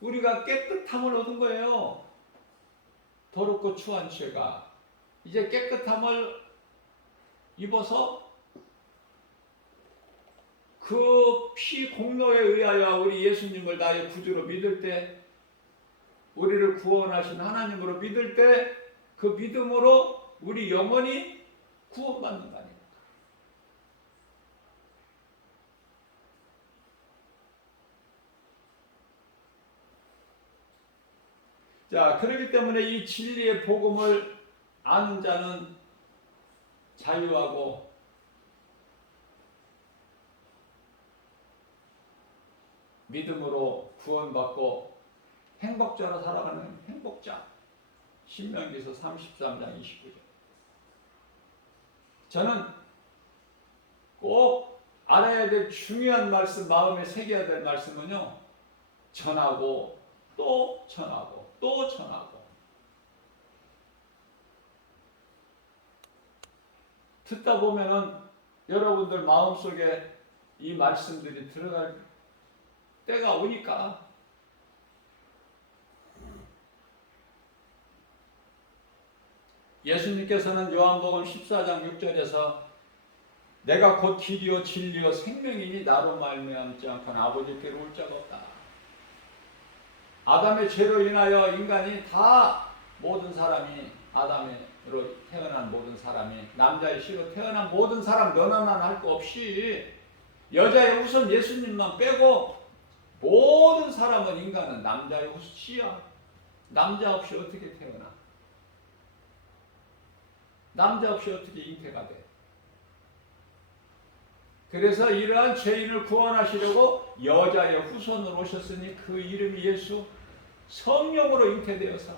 우리가 깨끗함을 얻은 거예요. 더럽고 추한 죄가 이제 깨끗함을 입어서 그 피 공로에 의하여 우리 예수님을 나의 구주로 믿을 때, 우리를 구원하신 하나님으로 믿을 때 그 믿음으로 우리 영혼이 구원받는 거 아닙니까? 자, 그렇기 때문에 이 진리의 복음을 아는 자는 자유하고 믿음으로 구원받고 행복자로 살아가는 행복자. 신명기서 33장 29절. 저는 꼭 알아야 될 중요한 말씀, 마음에 새겨야 될 말씀은요, 전하고 또 전하고 또 전하고. 듣다 보면은 여러분들 마음속에 이 말씀들이 들어갈 때가 오니까 예수님께서는 요한복음 14장 6절에서 내가 곧 길이요 진리요 생명이니 나로 말미암지 않고는 아버지께로 올 자가 없다. 아담의 죄로 인하여 인간이 다 모든 사람이 아담으로 태어난 모든 사람이 남자의 씨로 태어난 모든 사람 너나 나나 할 거 없이 여자의 후손 예수님만 빼고 모든 사람은 인간은 남자의 씨야. 남자 없이 어떻게 태어나? 남자 없이 어떻게 잉태가 돼? 그래서 이러한 죄인을 구원하시려고 여자의 후손으로 오셨으니 그 이름이 예수, 성령으로 잉태되어서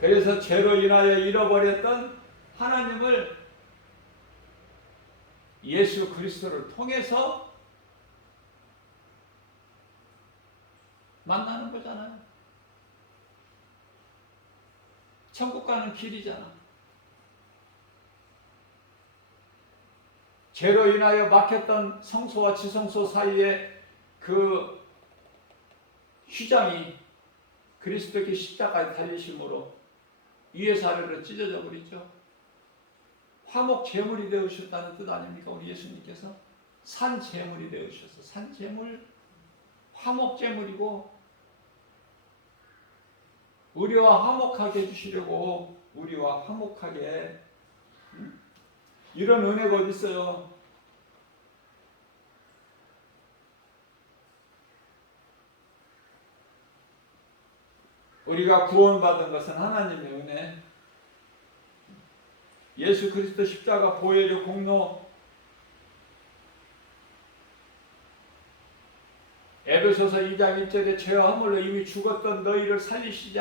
그래서 죄로 인하여 잃어버렸던 하나님을 예수 그리스도를 통해서 만나는 거잖아요. 천국 가는 길이잖아. 죄로 인하여 막혔던 성소와 지성소 사이에 그 휘장이 그리스도께 십자가에 달리심으로 위에서 아래로 찢어져 버리죠. 화목 제물이 되어주셨다는 뜻 아닙니까? 우리 예수님께서 산 제물이 되어주셨어. 산 제물, 화목 제물이고 우리와 화목하게 해주시려고 우리와 화목하게 이런 은혜가 어디 있어요? 우리가 구원받은 것은 하나님의 은혜, 예수 그리스도 십자가 보혈의 공로, 에베소서 2장 1절에 죄와 허물로 이미 죽었던 너희를 살리시지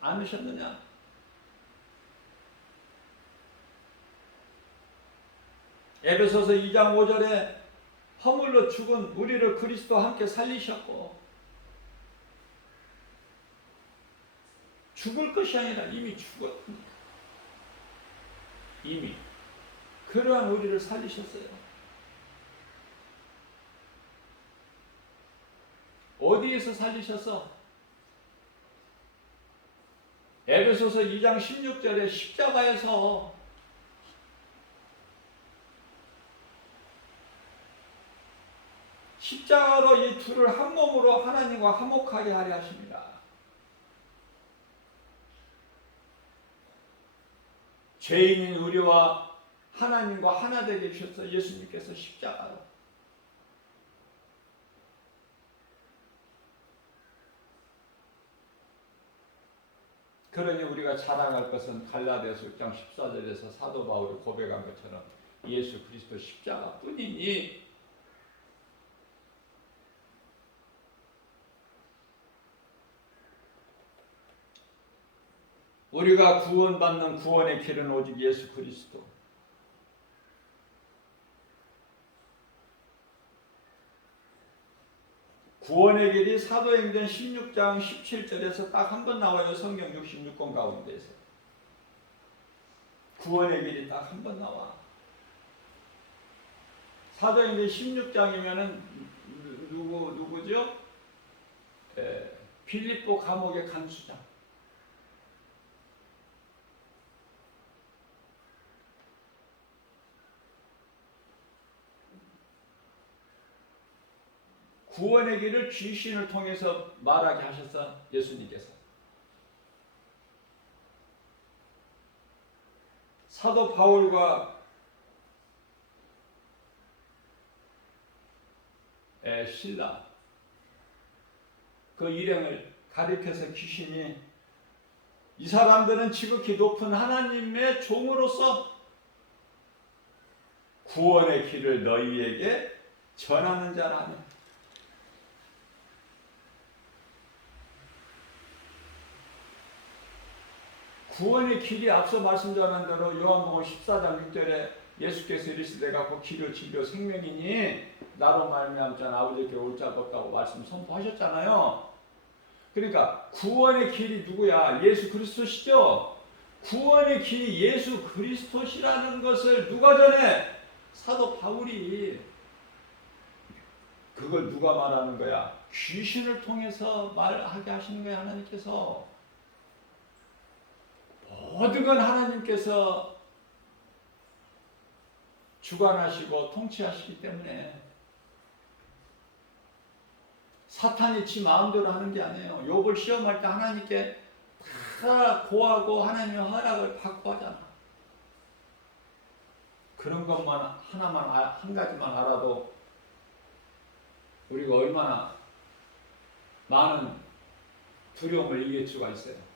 않으셨느냐? 에베소서 2장 5절에 허물로 죽은 우리를 그리스도와 함께 살리셨고, 죽을 것이 아니라 이미 죽었습니다. 이미 그러한 우리를 살리셨어요. 어디에서 살리셨어? 에베소서 2장 16절에 십자가에서. 십자가로 이 둘을 한 몸으로 하나님과 화목하게 하려 하십니다. 죄인인 우리와 하나님과 하나 되게 해주셔서 예수님께서 십자가로. 그러니 우리가 자랑할 것은 갈라디아서 6장 14절에서 사도 바울이 고백한 것처럼 예수 그리스도 십자가뿐이니, 우리가 구원받는 구원의 길은 오직 예수 그리스도. 구원의 길이 사도행전 16장 17절에서 딱 한 번 나와요. 성경 66권 가운데에서. 구원의 길이 딱 한 번 나와. 사도행전 16장이면은 누구죠? 빌립보 감옥의 간수장. 구원의 길을 귀신을 통해서 말하게 하셨어, 예수님께서. 사도 바울과 실라, 그 일행을 가리켜서 귀신이, 이 사람들은 지극히 높은 하나님의 종으로서 구원의 길을 너희에게 전하는 자라니. 구원의 길이 앞서 말씀 전한 대로 요한복음 14장 6절에 예수께서 이르시되 내가 길이요 진리요 생명이니 나로 말미암지 않아 아버지께 올 자가 없다고 말씀 선포하셨잖아요. 그러니까 구원의 길이 누구야? 예수 그리스도시죠. 구원의 길이 예수 그리스도시라는 것을 누가 전해? 사도 바울이. 그걸 누가 말하는 거야? 귀신을 통해서 말하게 하시는 거야, 하나님께서. 모든 건 하나님께서 주관하시고 통치하시기 때문에 사탄이 지 마음대로 하는 게 아니에요. 욥을 시험할 때 하나님께 다 고하고 하나님의 허락을 받고 하잖아. 그런 것만 하나만, 한 가지만 알아도 우리가 얼마나 많은 두려움을 이길 수가 있어요.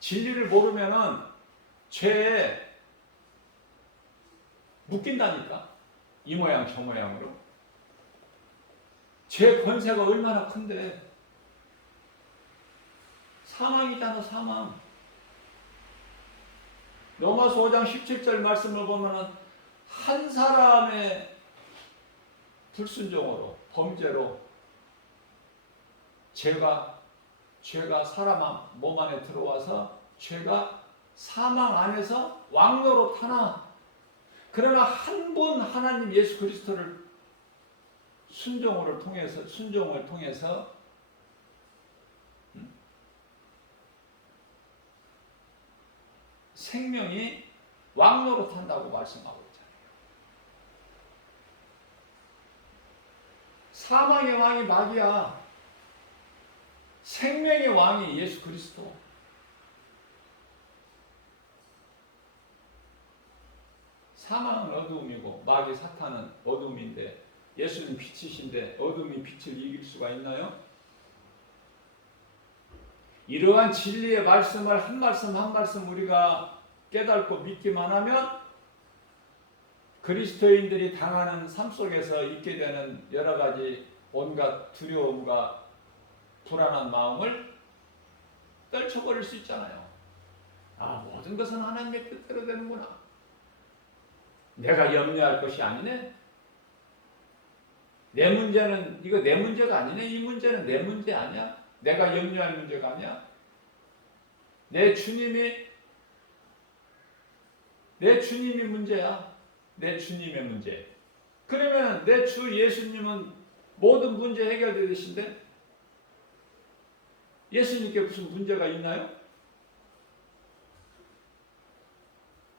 진리를 모르면은 죄에 묶인다니까. 이 모양 저 모양으로. 죄 권세가 얼마나 큰데. 사망이잖아, 사망. 로마서 5장 17절 말씀을 보면은 한 사람의 불순종으로, 범죄로 죄가 사람 몸 안에 들어와서 죄가 사망 안에서 왕노로 타나. 그러나 한 분 하나님 예수 그리스도를 순종을 통해서 생명이 왕노로 탄다고 말씀하고 있잖아요. 사망의 왕이 마귀야. 생명의 왕이 예수 그리스도. 사망은 어두움이고 마귀 사탄은 어둠인데 예수는 빛이신데 어둠이 빛을 이길 수가 있나요? 이러한 진리의 말씀을 한 말씀 한 말씀 우리가 깨닫고 믿기만 하면 그리스도인들이 당하는 삶 속에서 있게 되는 여러 가지 온갖 두려움과 불안한 마음을 떨쳐버릴 수 있잖아요. 아, 모든 것은 하나님의 뜻대로 되는구나. 내가 염려할 것이 아니네. 내 문제는 이거 내 문제가 아니네. 이 문제는 내 문제 아니야. 내가 염려할 문제가 아니야. 내 주님이 문제야. 내 주님의 문제. 그러면 내 주 예수님은 모든 문제 해결되듯인데 예수님께 무슨 문제가 있나요?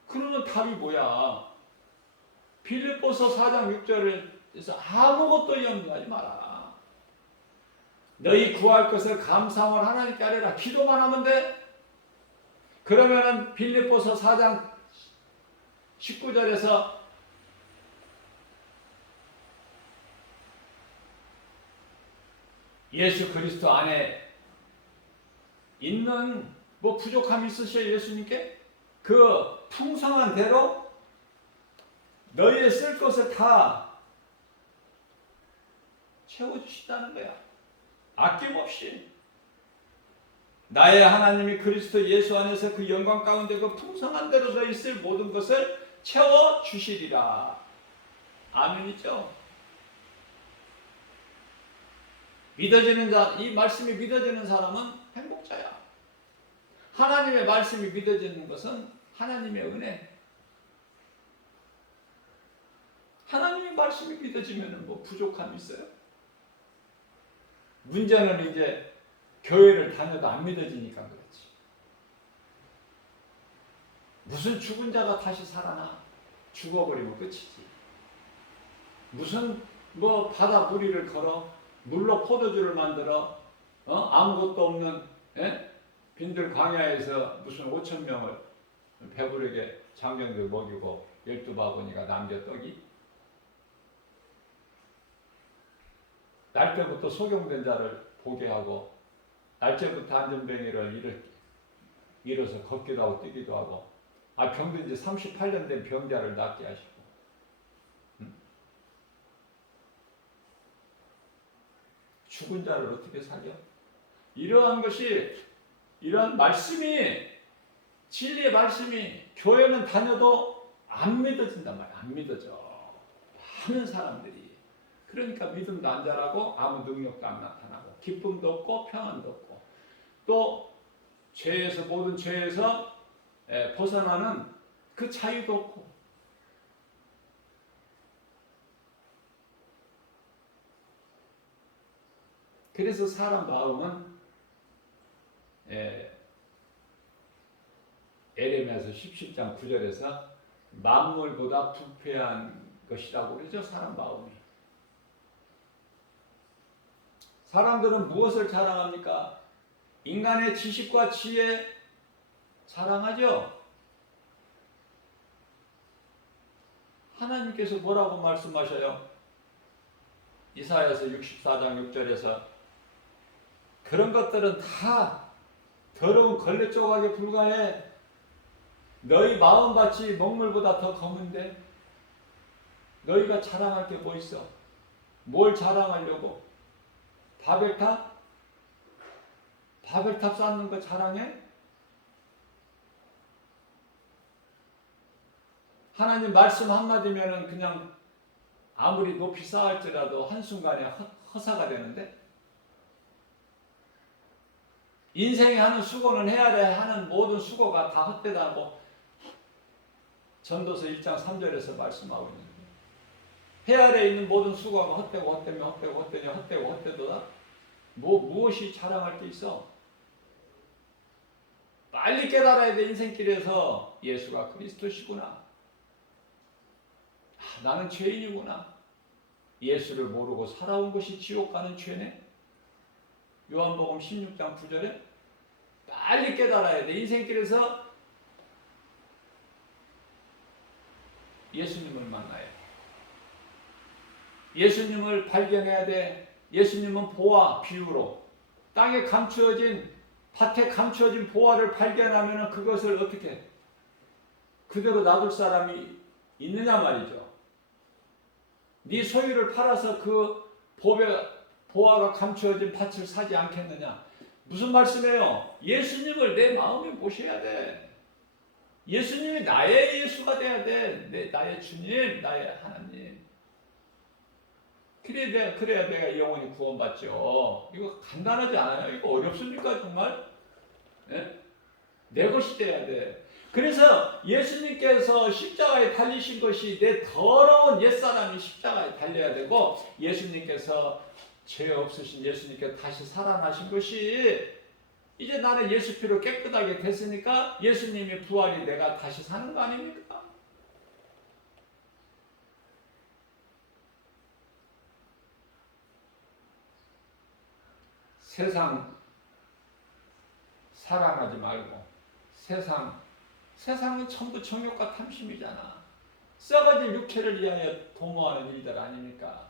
그러면 답이 뭐야? 빌립보서 4장 6절에서 아무것도 염려하지 마라. 너희 구할 것을 감사함을 하나님께 아뢰라. 기도만 하면 돼. 그러면은 빌립보서 4장 19절에서 예수 그리스도 안에 있는 뭐 부족함이 있으셔요, 예수님께? 그 풍성한 대로 너희의 쓸 것을 다 채워주신다는 거야. 아낌없이. 나의 하나님이 그리스도 예수 안에서 그 영광 가운데 그 풍성한 대로 너희 쓸 모든 것을 채워주시리라. 아멘이죠? 믿어지는 자, 이 말씀이 믿어지는 사람은 행복자야. 하나님의 말씀이 믿어지는 것은 하나님의 은혜. 하나님의 말씀이 믿어지면 뭐 부족함이 있어요? 문제는 이제 교회를 다녀도 안 믿어지니까 그렇지. 무슨 죽은 자가 다시 살아나? 죽어버리면 끝이지. 무슨 뭐 바다 무리를 걸어 물로 포도주를 만들어 아무것도 없는 빈들 광야에서 무슨 5,000명을 배부르게 장정들 먹이고 12바구니가 남겨 떡이. 날때부터 소경된 자를 보게 하고 날째부터 안전뱅이를 일어서 걷기도 하고 뛰기도 하고 병든 지 38년 된 병자를 낫게 하시고 죽은 자를 어떻게 살려? 이러한 것이 이러한 말씀이 진리의 말씀이 교회는 다녀도 안 믿어진단 말이야. 안 믿어져. 많은 사람들이. 그러니까 믿음도 안 자라고 아무 능력도 안 나타나고 기쁨도 없고 평안도 없고 또 죄에서 모든 죄에서 벗어나는 그 자유도 없고 그래서 사람 마음은 에레미야서 17장 9절에서 만물보다 부패한 것이라고 그러죠. 사람 마음이. 사람들은 무엇을 자랑합니까? 인간의 지식과 지혜 자랑하죠. 하나님께서 뭐라고 말씀하셔요? 이사야서 64장 6절에서 그런 것들은 다 더러운 걸레 조각에 불과해. 너희 마음밭이 먹물보다 더 검은데 너희가 자랑할 게 뭐 있어? 뭘 자랑하려고? 바벨탑? 바벨탑 쌓는 거 자랑해? 하나님 말씀 한마디면은 그냥 아무리 높이 쌓을지라도 한순간에 허사가 되는데 인생에 하는 수고는 해야 돼 하는 모든 수고가 다 헛되다고 전도서 1장 3절에서 말씀하고 있는데 해 아래에 있는 모든 수고가 헛되고 헛되도다. 무엇이 자랑할 게 있어? 빨리 깨달아야 돼. 인생길에서 예수가 그리스도시구나. 나는 죄인이구나. 예수를 모르고 살아온 것이 지옥 가는 죄네. 요한복음 16장 9절에 빨리 깨달아야 돼. 인생길에서 예수님을 만나야 돼. 예수님을 발견해야 돼. 예수님은 보화, 비유로 땅에 감추어진 밭에 감추어진 보화를 발견하면 그것을 어떻게 그대로 놔둘 사람이 있느냐 말이죠. 네 소유를 팔아서 그 보화가 감추어진 밭을 사지 않겠느냐. 무슨 말씀이에요? 예수님을 내 마음에 모셔야 돼. 예수님이 나의 예수가 돼야 돼. 나의 주님, 나의 하나님. 그래야 내가 영원히 구원받죠. 이거 간단하지 않아요? 이거 어렵습니까 정말? 네? 내 것이 돼야 돼. 그래서 예수님께서 십자가에 달리신 것이 내 더러운 옛사람이 십자가에 달려야 되고, 예수님께서 죄 없으신 예수님께서 다시 살아나신 것이, 이제 나는 예수 피로 깨끗하게 됐으니까 예수님의 부활이 내가 다시 사는 거 아닙니까? 세상 사랑하지 말고, 세상은 전부 정욕과 탐심이잖아. 썩어진 육체를 위하여 도모하는 일들 아닙니까?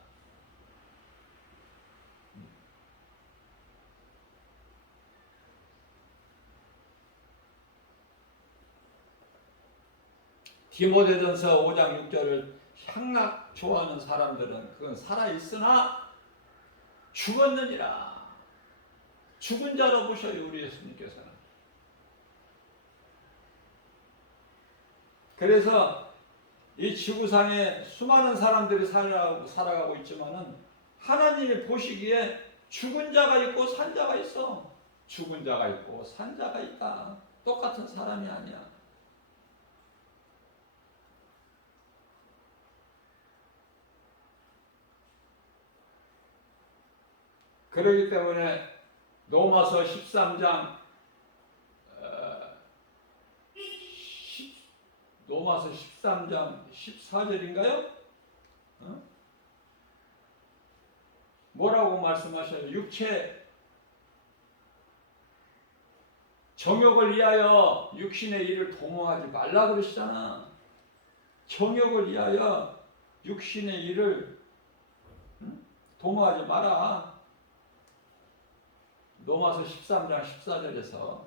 디모데전서 5장 6절을 향락 좋아하는 사람들은 그건 살아있으나 죽었느니라. 죽은 자로 보셔요, 우리 예수님께서는. 그래서 이 지구상에 수많은 사람들이 살아가고 있지만은 하나님이 보시기에 죽은 자가 있고 산 자가 있어. 죽은 자가 있고 산 자가 있다. 똑같은 사람이 아니야. 그렇기 때문에 로마서 13장 로마서 13장 14절인가요? 뭐라고 말씀하셔요? 육체 정욕을 위하여 육신의 일을 도모하지 말라 그러시잖아. 정욕을 위하여 육신의 일을 도모하지 마라. 로마서 13장 14절에서.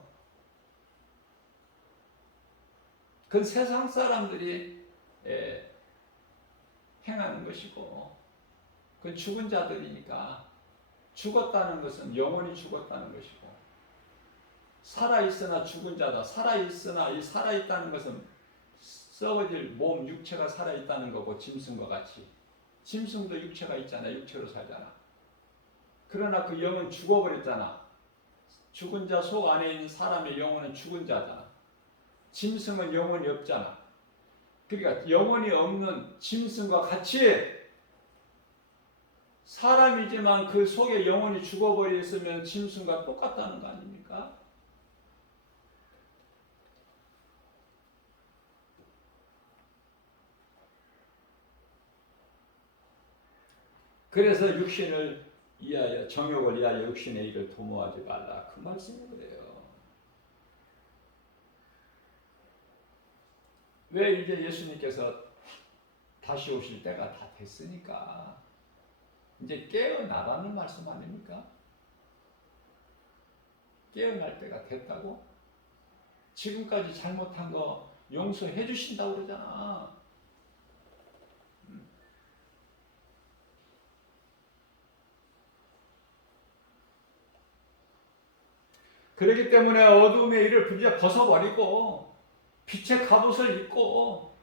그건 세상 사람들이 행하는 것이고, 그건 죽은 자들이니까. 죽었다는 것은 영원히 죽었다는 것이고, 살아있으나 죽은 자다. 살아있으나, 이 살아있다는 것은 썩어질 몸, 육체가 살아있다는 거고, 짐승과 같이. 짐승도 육체가 있잖아. 육체로 살잖아. 그러나 그 영은 죽어버렸잖아. 죽은 자 속 안에 있는 사람의 영혼은 죽은 자잖아. 짐승은 영혼이 없잖아. 그러니까 영혼이 없는 짐승과 같이 사람이지만 그 속에 영혼이 죽어버렸으면 짐승과 똑같다는 거 아닙니까? 그래서 육신을 위하여, 정욕을 위하여 육신의 일을 도모하지 말라. 그 말씀이 그래요. 왜? 이제 예수님께서 다시 오실 때가 다 됐으니까. 이제 깨어나라는 말씀 아닙니까? 깨어날 때가 됐다고? 지금까지 잘못한 거 용서해 주신다고 그러잖아. 그렇기 때문에 어둠의 일을 이제 벗어버리고 빛의 갑옷을 입고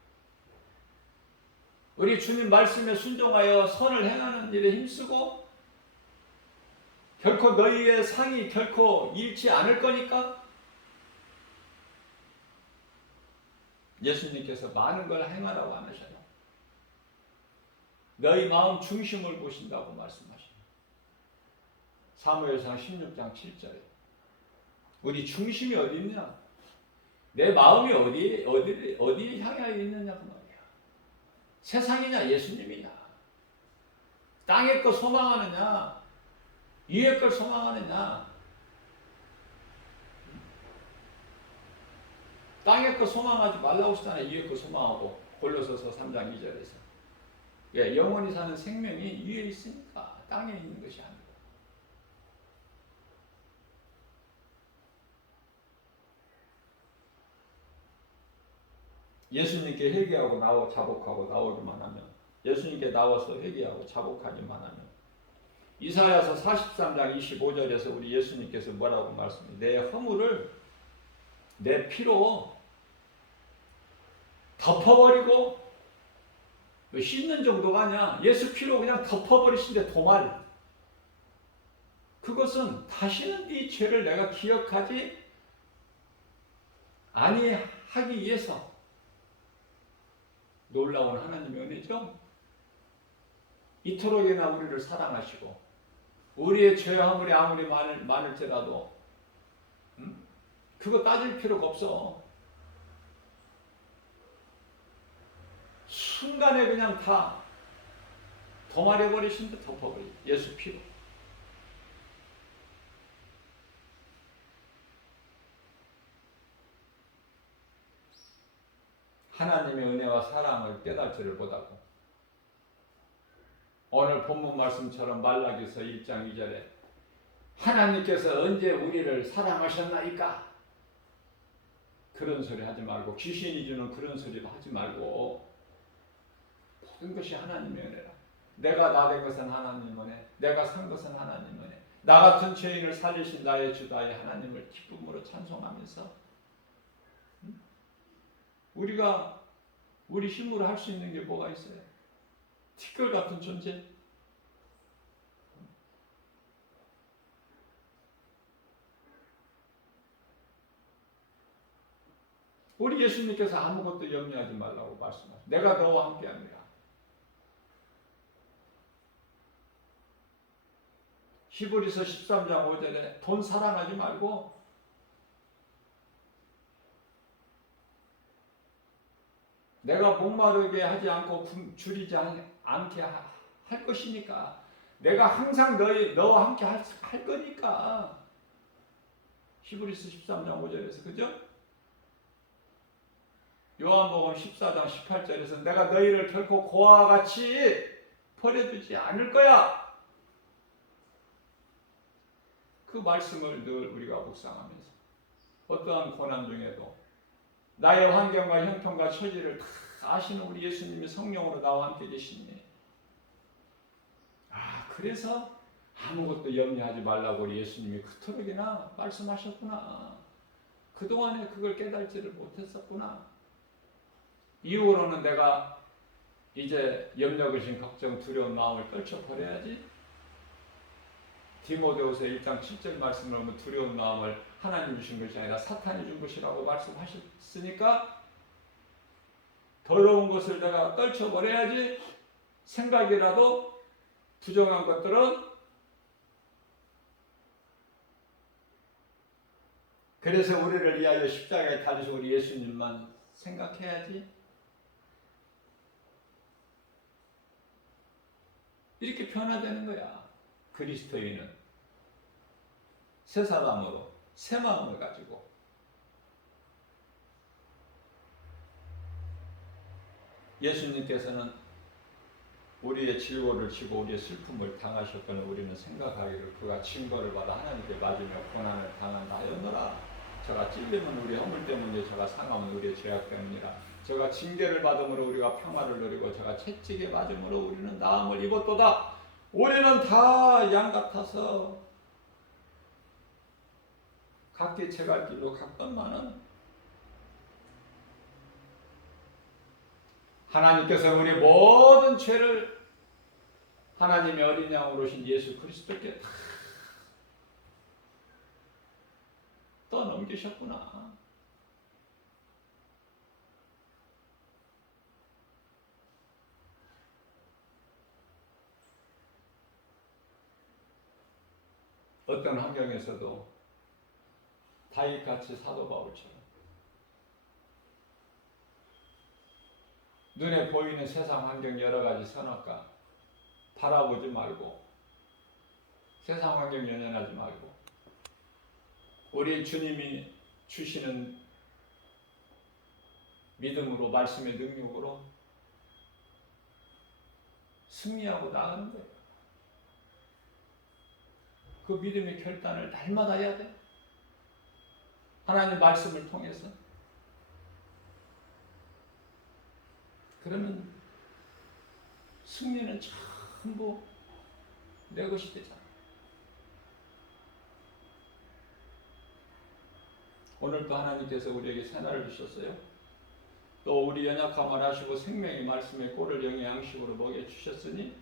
우리 주님 말씀에 순종하여 선을 행하는 일에 힘쓰고, 결코 너희의 상이 결코 잃지 않을 거니까. 예수님께서 많은 걸 행하라고 안 하셔요. 너희 마음 중심을 보신다고 말씀하셔요. 사무엘상 16장 7절에. 우리 중심이 어디 있냐? 내 마음이 어디 향하여 있느냐 그 말이야. 세상이냐 예수님이냐? 땅의 것 소망하느냐? 위의 걸 소망하느냐? 땅의 것 소망하지 말라고 하시잖아요. 위의 것 소망하고. 골로새서 3장 2절에서. 예, 영원히 사는 생명이 위에 있으니까 땅에 있는 것이 아니고. 예수님께 회개하고 자복하고 나오기만 하면 예수님께 나와서 회개하고 자복하기만 하면. 이사야서 43장 25절에서 우리 예수님께서 뭐라고 말씀해요? 내 허물을 내 피로 덮어버리고, 씻는 정도가 아니야. 예수 피로 그냥 덮어버리신데 도말. 그것은 다시는 네 죄를 내가 기억하지 아니하기 위해서. 놀라운 하나님의 은혜죠. 이토록이나 우리를 사랑하시고 우리의 죄 허물이 아무리 많을지라도 그거 따질 필요가 없어. 순간에 그냥 다 도말해버리신 듯 덮어버리. 예수 피로. 하나님의 은혜와 사랑을 깨달지를 못하고, 오늘 본문 말씀처럼 말라기서 1장 2절에 하나님께서 언제 우리를 사랑하셨나이까? 그런 소리 하지 말고, 귀신이 주는 그런 소리도 하지 말고, 모든 것이 하나님의 은혜라. 내가 나 된 것은 하나님 은혜, 내가 산 것은 하나님 은혜, 나 같은 죄인을 살리신 나의 주 나의 하나님을 기쁨으로 찬송하면서 우리가 우리 힘으로 할 수 있는 게 뭐가 있어요? 티끌 같은 존재? 우리 예수님께서 아무것도 염려하지 말라고 말씀하셨어요. 내가 너와 함께합니다. 히브리서 13장 5절에 돈 사랑하지 말고 내가 목마르게 하지 않고 줄이지 않게 할 것이니까, 내가 항상 너와 함께 할 거니까. 히브리서 13장 5절에서 그죠? 요한복음 14장 18절에서 내가 너희를 결코 고아와 같이 버려두지 않을 거야. 그 말씀을 늘 우리가 묵상하면서 어떠한 고난 중에도 나의 환경과 형편과 처지를 다 아시는 우리 예수님이 성령으로 나와 함께 계시니, 그래서 아무것도 염려하지 말라고 우리 예수님이 그토록이나 말씀하셨구나. 그동안에 그걸 깨달지를 못했었구나. 이후로는 내가 이제 염려, 근심, 걱정, 두려운 마음을 떨쳐버려야지. 디모데후서 1장 7절 말씀을 보면 두려운 마음을 하나님 주신 것이 아니라 사탄이 준 것이라고 말씀하셨으니까 더러운 것을 내가 떨쳐버려야지. 생각이라도 부정한 것들은. 그래서 우리를 위하여 십자가에 달리신 우리 예수님만 생각해야지. 이렇게 변화되는 거야. 그리스도인은 새 사람으로 새 마음을 가지고. 예수님께서는 우리의 질고를 지고 우리의 슬픔을 당하셨거늘 우리는 생각하기를 그가 징벌을 받아 하나님께 맞으며 고난을 당한다 하였노라. 저가 찔림은 우리 허물 때문에, 저가 상함은 우리의 죄악 때문이라. 저가 징계를 받음으로 우리가 평화를 누리고 저가 채찍에 맞음으로 우리는 나음을 입었도다. 우리는 다 양 같아서 각기 제갈 길로 갔건만은 하나님께서 우리 모든 죄를 하나님의 어린 양으로 오신 예수 그리스도께 다 떠넘기셨구나. 어떤 환경에서도 다윗같이 사도 바울처럼 눈에 보이는 세상 환경 여러 가지 선악과 바라보지 말고, 세상 환경 연연하지 말고, 우리 주님이 주시는 믿음으로, 말씀의 능력으로 승리하고 나가는 거예요. 그 믿음의 결단을 날마다 해야 돼. 하나님 말씀을 통해서. 그러면 승리는 전부 내 것이 되잖아. 오늘도 하나님께서 우리에게 새날을 주셨어요. 또 우리 연약함을 아시고 생명의 말씀에 꼴을 영의 양식으로 먹여주셨으니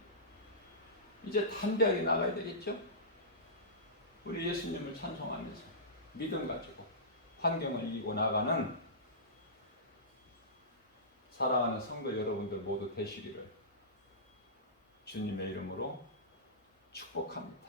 이제 담대하게 나가야 되겠죠? 우리 예수님을 찬송하면서 믿음 가지고 환경을 이기고 나가는 사랑하는 성도 여러분들 모두 되시기를 주님의 이름으로 축복합니다.